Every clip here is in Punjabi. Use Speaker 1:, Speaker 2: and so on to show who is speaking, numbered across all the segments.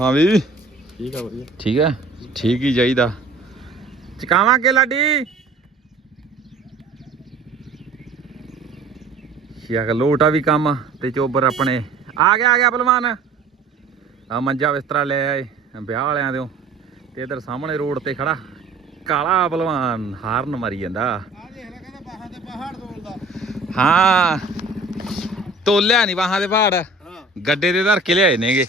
Speaker 1: ਹਾਂ ਵੀ
Speaker 2: ਠੀਕ ਆ ਵਧੀਆ।
Speaker 1: ਠੀਕ ਹੈ ਠੀਕ ਹੀ ਚਾਹੀਦਾ ਚਕਾਵਾਂਗੇ ਲਾਡੀ। ਸ਼ਿਆ ਲੋਟਾ ਵੀ ਕੰਮ ਤੇ ਚੋਬਰ ਆਪਣੇ। ਆ ਗਿਆ ਆ ਗਿਆ ਪਹਿਲਵਾਨ। ਆ ਮੰਜਾ ਬਿਸਤਰਾ ਲੈ ਆਏ ਵਿਆਹ ਵਾਲਿਆਂ ਦੇ ਤੇ ਇਧਰ ਸਾਹਮਣੇ ਰੋਡ ਤੇ ਖੜਾ। ਕਾਲਾ ਪਹਿਲਵਾਨ ਹਾਰਨ ਮਾਰੀ ਜਾਂਦਾ।
Speaker 2: ਆ ਦੇਖ ਲੈ ਕਹਿੰਦਾ ਬਾਹਾਂ ਤੇ ਪਹਾੜ ਤੋਲਦਾ।
Speaker 1: ਹਾਂ। ਤੋਲਿਆ ਨਹੀਂ ਬਾਹਾਂ ਦੇ ਪਹਾੜ।
Speaker 2: ਹਾਂ।
Speaker 1: ਗੱਡੇ ਦੇ ਧਰ ਕੇ ਲਿਆਏ ਨੇਗੇ।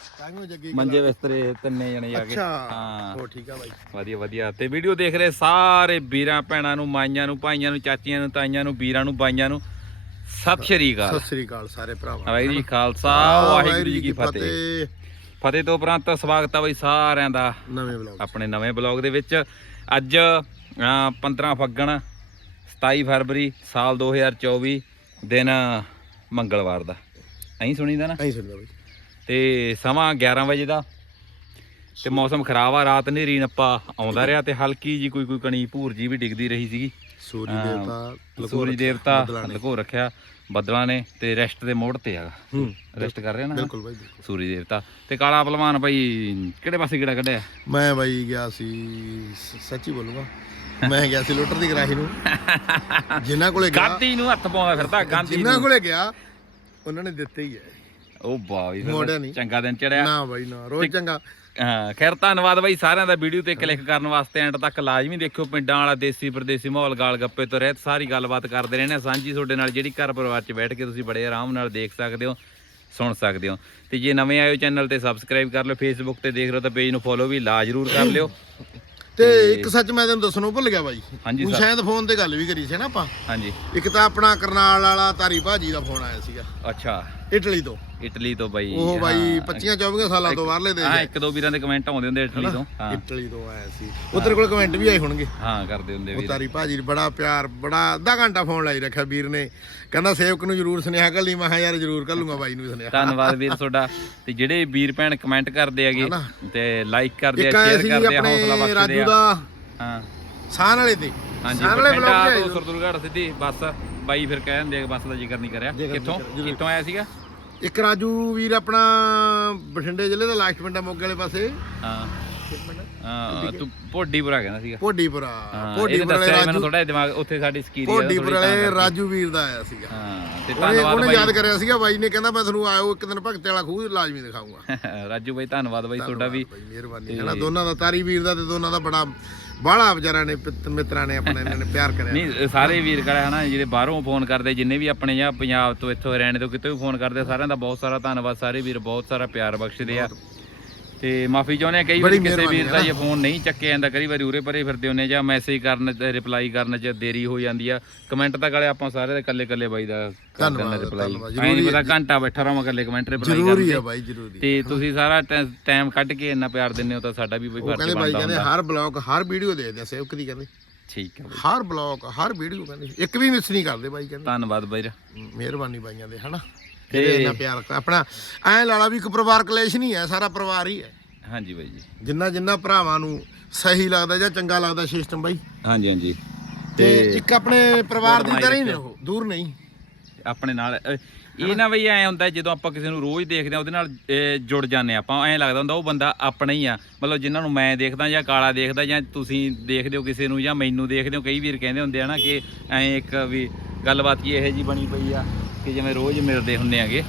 Speaker 2: ਜੱਗੀ
Speaker 1: ਮੰਜੇ ਬਿਸਤਰੇ ਤਿੰਨੇ ਜਣੇ ਜਾ ਕੇ। ਹਾਂ।
Speaker 2: ਹੋ ਠੀਕ ਆ ਬਾਈ।
Speaker 1: ਵਧੀਆ ਵਧੀਆ। ਤੇ ਵੀਡੀਓ ਦੇਖ ਰਹੇ ਸਾਰੇ ਵੀਰਾਂ ਭੈਣਾਂ ਨੂੰ ਮਾਈਆਂ ਨੂੰ ਭਾਈਆਂ ਨੂੰ ਚਾਚੀਆਂ ਨੂੰ ਤਾਈਆਂ ਨੂੰ ਵੀਰਾਂ ਨੂੰ ਬਾਈਆਂ ਨੂੰ। ਸਤਿ ਸ਼੍ਰੀ ਅਕਾਲ।
Speaker 2: ਸਤਿ ਸ੍ਰੀ ਅਕਾਲ ਸਾਰੇ ਭਰਾਵਾਂ।
Speaker 1: ਵਾਹਿਗੁਰੂ ਜੀ ਖਾਲਸਾ ਵਾਹਿਗੁਰੂ ਜੀ ਕੀ ਫਤਿਹ। ਫਤਿਹ। ਤੋਂ ਉਪਰੰਤ ਸਵਾਗਤ ਆ ਬਈ ਸਾਰਿਆਂ ਦਾ।
Speaker 2: ਨਵੇਂ ਬਲੌਗ
Speaker 1: ਆਪਣੇ ਨਵੇਂ ਬਲੌਗ ਦੇ ਵਿੱਚ। ਅੱਜ ਅਹ, 15 ਫੱਗਣ 27 ਫਰਵਰੀ ਸਾਲ 2024 ਦਿਨ ਮੰਗਲਵਾਰ ਦਾ। ਐਂ ਸੁਣੀਦਾ ਨਾ?
Speaker 2: ਐਂ ਸੁਣਦਾ ਬਾਈ।
Speaker 1: ਤੇ ਸਮਾਂ 11 ਵਜੇ ਦਾ ਤੇ ਮੌਸਮ ਖਰਾਬ ਆ ਰਾਤ ਹਨੇਰੀ ਨੱਪਾ ਆਉਂਦਾ ਰਿਹਾ ਤੇ ਹਲਕੀ ਜੀ ਕੋਈ ਕੋਈ ਕਣੀ ਭੂਰ ਜੀ ਵੀ ਡਿੱਗਦੀ ਰਹੀ ਸੀਗੀ।
Speaker 2: ਸੂਰਜ
Speaker 1: ਹਾਂ,
Speaker 2: ਦੇਵਤਾ ਲੁਕੋ
Speaker 1: ਸੂਰਜ
Speaker 2: ਰੱਖਿਆ
Speaker 1: ਦੇਵਤਾ
Speaker 2: ਬੱਦਲਾਂ ਨੇ।
Speaker 1: ਲੁਕੋ ਰੱਖਿਆ ਬੱਦਲਾਂ ਨੇ ਤੇ ਰੈਸਟ ਦੇ ਮੋੜ ਤੇ ਹੈਗਾ ਰੈਸਟ ਕਰ ਰਿਹਾ ਨਾ
Speaker 2: ਬਿਲਕੁਲ ਬਾਈ ਬਿਲਕੁਲ।
Speaker 1: ਸੂਰਜ ਦੇਵਤਾ ਤੇ ਕਾਲਾ ਪਹਿਲਵਾਨ ਭਾਈ ਕਿਹੜੇ ਪਾਸੇ ਕਿਹੜਾ ਕੱਢਿਆ?
Speaker 2: ਮੈਂ ਬਾਈ ਗਿਆ ਸੀ ਸੱਚੀ ਬੋਲੂਗਾ ਮੈਂ ਗਿਆ ਸੀ ਲੋਟਰ ਦੀ ਗਰਾਹੀ ਨੂੰ। ਜਿਨ੍ਹਾਂ ਕੋਲੇ ਗਿਆ
Speaker 1: ਗਾਂਧੀ ਨੂੰ ਹੱਥ ਪਾਉਂਦਾ ਫਿਰਦਾ ਗਾਂਧੀ
Speaker 2: ਜਿਨ੍ਹਾਂ ਕੋਲੇ ਗਿਆ ਉਹਨਾਂ ਨੇ ਦਿੱਤੇ ਹੀ ਹੈ।
Speaker 1: ਉਹ ਬਾਈ
Speaker 2: ਮੋੜਿਆ ਨਹੀਂ।
Speaker 1: ਚੰਗਾ ਦਿਨ ਚੜਿਆ।
Speaker 2: ਨਾ ਬਾਈ ਨਾ ਰੋਜ਼ ਚੰਗਾ।
Speaker 1: ਹਾਂ ਖੈਰ ਧੰਨਵਾਦ ਬਾਈ ਸਾਰਿਆਂ ਦਾ ਵੀਡੀਓ ਤੇ ਕਲਿੱਕ ਕਰਨ ਵਾਸਤੇ ਐਂਡ ਤੱਕ ਲਾਜ਼ਮੀ ਦੇਖਿਓ ਪਿੰਡਾਂ ਵਾਲਾ ਦੇਸੀ ਪਰਦੇਸੀ ਮਾਹੌਲ ਗਾਲ ਗੱਪੇ ਤੋਂ ਰਹਿਤ ਸਾਰੀ ਗੱਲਬਾਤ ਕਰਦੇ ਰਹਿੰਦੇ ਸਾਂਝੀ ਤੁਹਾਡੇ ਨਾਲ ਜਿਹੜੀ ਘਰ ਪਰਿਵਾਰ 'ਚ ਬੈਠ ਕੇ ਤੁਸੀਂ ਬੜੇ ਆਰਾਮ ਨਾਲ ਦੇਖ ਸਕਦੇ ਹੋ ਸੁਣ ਸਕਦੇ ਹੋ। ਤੇ ਜੇ ਨਵੇਂ ਆਏ ਹੋ ਚੈਨਲ ਤੇ ਸਬਸਕ੍ਰਾਈਬ ਕਰ ਲਿਓ ਫੇਸਬੁੱਕ ਤੇ ਦੇਖ ਰਹੇ ਹੋ ਤਾਂ ਪੇਜ ਨੂੰ ਫੋਲੋ ਵੀ ਲਾ ਜ਼ਰੂਰ ਕਰ ਲਿਓ।
Speaker 2: ਤੇ ਇੱਕ ਸੱਚ ਮੈਂ ਤੈਨੂੰ ਦੱਸਣੋਂ ਭੁੱਲ ਗਿਆ ਬਾਈ।
Speaker 1: ਹਾਂਜੀ ਸਰ।
Speaker 2: ਸ਼ਾਇਦ ਫੋਨ ਤੇ ਗੱਲ ਵੀ ਕਰੀ ਸੀ ਨਾ ਆਪਾਂ।
Speaker 1: ਹਾਂਜੀ।
Speaker 2: ਇੱਕ ਤਾਂ ਆਪਣਾ ਕਰਨਾਲ ਵਾਲਾ ਤਾਰੀ ਭਾਜੀ ਦਾ ਫੋਨ ਆਇਆ ਸੀਗਾ।
Speaker 1: ਅੱਛਾ।
Speaker 2: ਇਟਲੀ ਤੋਂ।
Speaker 1: ਇਟਲੀ ਤੋਂ ਬਾਈ
Speaker 2: ਉਹ ਬਾਈ
Speaker 1: ਹਾਂ।
Speaker 2: 25 24 ਸਾਲਾਂ ਤੋਂ ਬਾਹਰਲੇ ਦੇ
Speaker 1: ਹਾਂ ਇੱਕ ਦੋ ਵੀਰਾਂ ਦੇ ਕਮੈਂਟ ਆਉਂਦੇ ਹੁੰਦੇ ਇਟਲੀ ਤੋਂ। ਹਾਂ।
Speaker 2: ਇਟਲੀ ਤੋਂ ਆਇਆ ਸੀ। ਉਹ ਤੇਰੇ ਕੋਲ ਕਮੈਂਟ ਵੀ ਆਏ ਹੋਣਗੇ।
Speaker 1: ਹਾਂ ਕਰਦੇ ਹੁੰਦੇ
Speaker 2: ਉਹ
Speaker 1: ਵੀਰ।
Speaker 2: ਤਾਰੀ ਭਾਜੀ ਨੇ ਬੜਾ ਪਿਆਰ ਬੜਾ ਅੱਧਾ ਘੰਟਾ ਫੋਨ ਲਾਈ ਰੱਖਿਆ ਵੀਰ ਨੇ। ਕਹਿੰਦਾ ਸੇਵਕ ਨੂੰ ਜ਼ਰੂਰ ਸੁਨੇਹਾ ਕੱਲੀ ਮੈਂ ਕਿਹਾ ਯਾਰ ਜ਼ਰੂਰ ਕੱਲੂਗਾ ਬਾਈ ਨੂੰ ਸੁਨੇਹਾ।
Speaker 1: ਧੰਨਵਾਦ ਵੀਰ ਤੁਹਾਡਾ। ਤੇ ਜਿਹੜੇ ਵੀਰ ਭੈਣ ਕਮੈਂਟ ਕਰਦੇ ਹੈਗੇ
Speaker 2: ਹਨਾ?
Speaker 1: ਤੇ ਲਾਈਕ ਕਰਦੇ ਆ
Speaker 2: ਇੱਕ
Speaker 1: ਸ਼ੇਅਰ
Speaker 2: ਸੀ
Speaker 1: ਕਰਦੇ ਆ ਹੌਸਲਾ
Speaker 2: ਆਪਣੇ
Speaker 1: ਬਖਸ਼ਦੇ
Speaker 2: ਰਾਜੂ
Speaker 1: ਆ
Speaker 2: ਦਾ।
Speaker 1: ਹਾਂ।
Speaker 2: ਸਾਨ ਵਾਲੇ ਤੇ।
Speaker 1: ਹਾਂਜੀ
Speaker 2: ਸਾਨ ਵਾਲੇ
Speaker 1: ਬਠਿੰਡਾ
Speaker 2: ਬਲੌਗ
Speaker 1: ਤੋਂ
Speaker 2: ਤੇ
Speaker 1: ਸਰਦੂਲਗੜ੍ਹ ਸਿੱਧੀ ਬੱਸ। ਬਾਈ ਫਿਰ ਕਹਿ ਦਿੰਦੇ ਆ ਕਿ ਬੱਸ ਦਾ ਜ਼ਿਕਰ ਨਹੀਂ ਕਰਿਆ।
Speaker 2: ਜ਼ਿਕਰ
Speaker 1: ਕਿੱਥੋਂ? ਕਿੱਥੋਂ ਆਇਆ ਸੀਗਾ?
Speaker 2: ਇੱਕ ਰਾਜੂ ਵੀਰ ਆਪਣਾ ਬਠਿੰਡੇ ਜ਼ਿਲ੍ਹੇ ਦਾ ਲਾਸਟ ਪਿੰਡ ਆ ਮੋਗੇ ਵਾਲੇ ਪਾਸੇ।
Speaker 1: ਹਾਂ। ਹਾਂ ਤੂੰ ਭੋਡੀਪੁਰਾ ਕਹਿੰਦਾ ਸੀਗਾ।
Speaker 2: ਪੋਡੀਪੁਰ
Speaker 1: ਇਹਨੇ
Speaker 2: ਵਾਲੇ
Speaker 1: ਮੈਨੂੰ
Speaker 2: ਰਾਜੂ
Speaker 1: ਥੋੜਾ ਦਿਮਾਗ ਉੱਥੇ ਸਾਡੀ ਸਕੀਰੀ
Speaker 2: ਪੋਡੀਪੁਰ ਵਾਲੇ ਰਾਜੂ ਵੀਰ ਦਾ ਆਇਆ ਸੀਗਾ।
Speaker 1: ਹਾਂ ਤੇ
Speaker 2: ਉਹਨੇ
Speaker 1: ਧੰਨਵਾਦ
Speaker 2: ਉਹਨੇ
Speaker 1: ਬਾਈ।
Speaker 2: ਯਾਦ ਕਰਿਆ ਸੀਗਾ ਬਾਈ ਨੇ ਕਹਿੰਦਾ ਮੈਂ ਤੁਹਾਨੂੰ ਆਇਓ ਇੱਕ ਦਿਨ ਭਗਤੇ ਵਾਲਾ ਖੂਹ ਲਾਜ਼ਮੀ ਦਿਖਾਉਂਗਾ
Speaker 1: ਰਾਜੂ ਬਾਈ ਧੰਨਵਾਦ ਬਾਈ ਤੁਹਾਡਾ ਵੀ।
Speaker 2: ਬਾਈ ਮਿਹਰਬਾਨੀ। ਹੈ ਨਾ ਦੋਨਾਂ ਦਾ ਤਾਰੀ ਵੀਰ ਦਾ ਤੇ ਦੋਨਾਂ ਦਾ ਬੜਾ ਬਾਹਲਾ ਵਿਚਾਰਿਆਂ ਨੇ ਪਿੱਤ- ਮਿੱਤਰਾਂ ਨੇ ਆਪਣੇ ਇਹਨਾਂ ਨੇ ਪਿਆਰ ਕਰਿਆ।
Speaker 1: ਨਹੀਂ ਸਾਰੇ ਵੀਰ ਕਰਾ ਹਨਾ ਜਿਹੜੇ ਬਾਹਰੋਂ ਫੋਨ ਕਰਦੇ ਜਿੰਨੇ ਵੀ ਆਪਣੇ ਜਾਂ ਪੰਜਾਬ ਤੋਂ ਇੱਥੋਂ ਹਰਿਆਣੇ ਤੋਂ ਕਿਤੇ ਵੀ ਫੋਨ ਕਰਦੇ ਸਾਰਿਆਂ ਦਾ ਬਹੁਤ ਸਾਰਾ ਧੰਨਵਾਦ ਸਾਰੇ ਵੀਰ ਬਹੁਤ ਸਾਰਾ ਪਿਆਰ ਬਖਸ਼ਦੇ ਆ। ਤੇ ਮਾਫੀ ਚਾਹੁੰਦੇ ਆ ਕਈ ਵਾਰੀ ਕਿਸੇ ਵੀਰ ਦਾ ਇਹ ਫੋਨ ਨਹੀਂ ਚੱਕਿਆ ਜਾਂਦਾ ਕਈ ਵਾਰੀ ਉਰੇ ਪਰੇ ਫਿਰਦੇ ਹੁੰਨੇ ਜਾਂ ਮੈਸੇਜ ਕਰਨ ਤੇ ਰਿਪਲਾਈ ਕਰਨ ਚ ਦੇਰੀ ਹੋ ਜਾਂਦੀ ਆ। ਕਮੈਂਟ ਤਾਂ ਗਲੇ ਆਪਾਂ ਸਾਰੇ ਦੇ ਇਕੱਲੇ ਇਕੱਲੇ ਬਾਈ ਦਾ ਕਰ
Speaker 2: ਧੰਨਵਾਦ,
Speaker 1: ਰਿਪਲਾਈ ਨਹੀਂ ਪਤਾ ਘੰਟਾ ਬੈਠਾ ਰਹਾਂ ਇਕੱਲੇ ਕਮੈਂਟ ਰਿਪਲਾਈ
Speaker 2: ਜ਼ਰੂਰੀ
Speaker 1: ਕਰਨ
Speaker 2: ਆ
Speaker 1: ਤੇ।
Speaker 2: ਬਾਈ ਜ਼ਰੂਰੀ
Speaker 1: ਤੇ ਤੁਸੀਂ ਸਾਰਾ ਟਾਈਮ ਕੱਢ ਕੇ ਇੰਨਾ ਪਿਆਰ ਦਿੰਦੇ ਹੋ ਤਾਂ ਸਾਡਾ ਵੀ
Speaker 2: ਉਹ
Speaker 1: ਫਰਜ਼
Speaker 2: ਕਹਿੰਦੇ ਬਾਈ
Speaker 1: ਬਣਦਾ
Speaker 2: ਕਹਿੰਦੇ
Speaker 1: ਹੁੰਦਾ।
Speaker 2: ਹਰ ਬਲੌਗ ਹਰ ਵੀਡੀਓ ਦੇਖਦੇ ਆ ਸੇਵਕ ਦੀ ਕਹਿੰਦੇ।
Speaker 1: ਠੀਕ ਹੈ ਬਾਈ।
Speaker 2: ਹਰ ਬਲੌਗ ਹਰ ਵੀਡੀਓ ਕਹਿੰਦੇ। ਇੱਕ ਵੀ ਮਿਸ ਨਹੀਂ ਕਰਦੇ ਬਾਈ ਕਹਿੰਦੇ।
Speaker 1: ਧੰਨਵਾਦ ਬਾਈ
Speaker 2: ਮਿਹਰਬਾਨੀ ਬਾਈਆਂ ਦੇ ਹਨਾ? ਤੇ ਇੰਨਾ ਪਿਆਰ ਆਪਣਾ ਐ ਲਾਲਾ ਵੀ ਇੱਕ ਪਰਿਵਾਰ ਕਲੇਸ਼ ਨਹੀਂ ਹੈ ਸਾਰਾ ਪਰਿਵਾਰ ਹੀ ਹੈ।
Speaker 1: ਹਾਂਜੀ ਬਾਈ ਜੀ।
Speaker 2: ਜਿੰਨਾ ਜਿੰਨਾ ਭਰਾਵਾਂ ਨੂੰ ਸਹੀ ਲੱਗਦਾ ਜਾਂ ਚੰਗਾ ਲੱਗਦਾ ਸਿਸਟਮ ਬਾਈ।
Speaker 1: ਹਾਂਜੀ ਹਾਂਜੀ।
Speaker 2: ਤੇ ਇੱਕ ਆਪਣੇ ਪਰਿਵਾਰ ਦੀ ਤਰ੍ਹਾਂ ਹੀ ਨੇ ਉਹ ਦੂਰ ਨਹੀਂ।
Speaker 1: ਆਪਣੇ ਨਾਲ ਇਹ ਨਾ ਬਈ ਐ ਹੁੰਦਾ ਜਦੋਂ ਆਪਾਂ ਕਿਸੇ ਨੂੰ ਰੋਜ਼ ਦੇਖਦੇ ਆ ਉਹਦੇ ਨਾਲ ਜੁੜ ਜਾਂਦੇ ਆ ਆਪਾਂ। ਐਂ ਲੱਗਦਾ ਹੁੰਦਾ ਉਹ ਬੰਦਾ ਆਪਣਾ ਹੀ ਆ। ਮਤਲਬ ਜਿਨ੍ਹਾਂ ਨੂੰ ਮੈਂ ਦੇਖਦਾ ਜਾਂ ਕਾਲਾ ਦੇਖਦਾ ਜਾਂ ਤੁਸੀਂ ਦੇਖਦੇ ਹੋ ਕਿਸੇ ਨੂੰ ਜਾਂ ਮੈਨੂੰ ਦੇਖਦੇ ਹੋ ਕਈ ਵੀਰ ਕਹਿੰਦੇ ਹੁੰਦੇ ਆ ਨਾ ਕਿ ਐਂ ਇੱਕ ਵੀ ਗੱਲਬਾਤ ਕੀ ਇਹੋ ਜੀ ਬਣੀ ਪਈ ਆ। ਕਿ ਜਿਵੇਂ ਰੋਜ਼ ਮਿਲਦੇ ਹੁੰਨੇ ਆਗੇ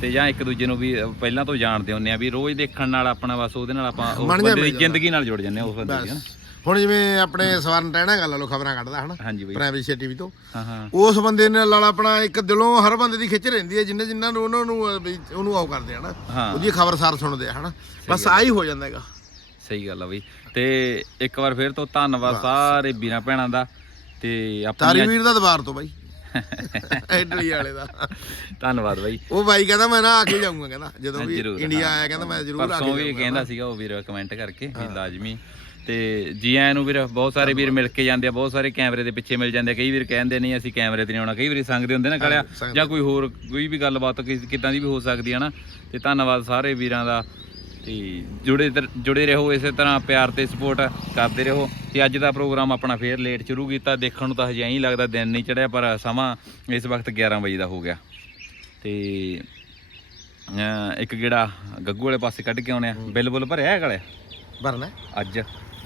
Speaker 1: ਤੇ ਜਾਂ ਇੱਕ ਦੂਜੇ ਨੂੰ ਵੀ ਪਹਿਲਾਂ ਤੋਂ ਜਾਣਦੇ ਹੁੰਨੇ ਆ ਵੀ ਰੋਜ਼ ਦੇਖਣ ਨਾਲ ਆਪਣਾ ਬਸ ਉਹਦੇ ਨਾਲ ਆਪਾਂ ਉਸ ਬੰਦੇ ਦੀ। ਜ਼ਿੰਦਗੀ ਨਾਲ ਜੁੜ ਜਾਂਦੇ ਆ ਉਸ ਬੰਦੇ ਦੀ ਹਨਾ।
Speaker 2: ਹੁਣ ਜਿਵੇਂ ਆਪਣੇ ਸਵਰਨ ਰਹਿਣਾ ਗੱਲ ਲੋ ਖਬਰਾਂ ਕੱਢਦਾ ਹਨਾ। ਪ੍ਰਾਈਵੇਸੀ ਟੀਵੀ ਤੋਂ।
Speaker 1: ਹਾਂ ਹਾਂ।
Speaker 2: ਉਸ ਬੰਦੇ ਨਾਲ ਨਾਲ ਆਪਣਾ ਇੱਕ ਦਿਲੋਂ ਹਰ ਬੰਦੇ ਦੀ ਖਿੱਚ ਰਹਿੰਦੀ ਹੈ ਜਿੰਨੇ ਜਿੰਨਾਂ ਨੂੰ ਉਹਨਾਂ ਨੂੰ ਉਹਨੂੰ ਆਉ ਕਰਦੇ ਹਨਾ। ਉਹਦੀ ਖਬਰਸਾਰ ਸੁਣਦੇ ਹਨਾ। ਬਸ ਆਹੀ ਹੋ ਜਾਂਦਾ ਹੈਗਾ।
Speaker 1: ਸਹੀ ਗੱਲ ਆ ਬਈ। ਤੇ ਇੱਕ ਵਾਰ ਫੇਰ ਤੋਂ ਧੰਨਵਾਦ ਸਾਰੇ ਵੀਰਾਂ ਭੈਣਾਂ ਦਾ ਤੇ
Speaker 2: ਤਾਰੀ
Speaker 1: ਆਪਣੀ
Speaker 2: ਵੀਰ ਦਾ ਦਵਾਰ ਤੋਂ ਬਾਈ। ਇਟਲੀ ਵਾਲੇ ਦਾ।
Speaker 1: ਧੰਨਵਾਦ ਬਾਈ।
Speaker 2: ਉਹ ਬਾਈ ਕਹਿੰਦਾ ਮੈਂ ਨਾ ਆ ਕੇ ਜਾਊਂਗਾ ਕਹਿੰਦਾ ਜਦੋਂ ਵੀ ਇੰਡੀਆ ਆਇਆ ਕਹਿੰਦਾ ਮੈਂ ਜ਼ਰੂਰ ਆ ਕੇ
Speaker 1: ਵੀ
Speaker 2: ਜਾਊਂਗਾ।
Speaker 1: ਕਹਿੰਦਾ ਸੀਗਾ ਉਹ ਵੀਰ ਕਮੈਂਟ ਕਰਕੇ ਵੀ ਲਾਜ਼ਮੀ। ਤੇ ਜੀ ਆਇਆਂ ਨੂੰ ਵੀਰ ਬਹੁਤ ਸਾਰੇ ਵੀਰ ਮਿਲ ਕੇ ਜਾਂਦੇ ਆ ਬਹੁਤ ਸਾਰੇ ਕੈਮਰੇ ਦੇ ਪਿੱਛੇ ਮਿਲ ਜਾਂਦੇ ਆ। ਕਈ ਵੀਰ ਕਹਿੰਦੇ ਨਹੀਂ ਅਸੀਂ ਕੈਮਰੇ ਤੇ ਨਹੀਂ ਆਉਣਾ। ਕਈ ਵਾਰੀ ਸੰਗਦੇ ਹੁੰਦੇ ਨਾ ਕਲਿਆ। ਜਾਂ ਕੋਈ ਹੋਰ ਕੋਈ ਵੀ ਗੱਲਬਾਤ ਕਿਦਾਂ ਦੀ ਵੀ ਹੋ ਸਕਦੀ ਹੈ ਨਾ। ਤੇ ਧੰਨਵਾਦ ਸਾਰੇ ਵੀਰਾਂ ਦਾ। ਤੇ ਜੁੜੇ ਜੁੜੇ ਰਹੋ ਇਸੇ ਤਰ੍ਹਾਂ ਪਿਆਰ ਤੇ ਸਪੋਰਟ ਕਰਦੇ ਰਹੋ। ਤੇ ਅੱਜ ਦਾ ਪ੍ਰੋਗਰਾਮ ਆਪਣਾ ਫੇਰ ਲੇਟ ਸ਼ੁਰੂ ਕੀਤਾ। ਦੇਖਣ ਨੂੰ ਤਾਂ ਹਜੇ ਐਂ ਹੀ ਲੱਗਦਾ ਦਿਨ ਨਹੀਂ ਚੜਿਆ ਪਰ ਸਮਾਂ ਇਸ ਵਕਤ 11 ਵਜੇ ਦਾ ਹੋ ਗਿਆ। ਤੇ ਇੱਕ ਗੇੜਾ ਗੱਗੂ ਵਾਲੇ ਪਾਸੇ ਕੱਢ ਕੇ ਆਉਣੇ ਆ। ਬਿੱਲ ਬੁੱਲ ਭਰਿਆ ਹੈ ਗਲੇ
Speaker 2: ਭਰਨਾ
Speaker 1: ਅੱਜ।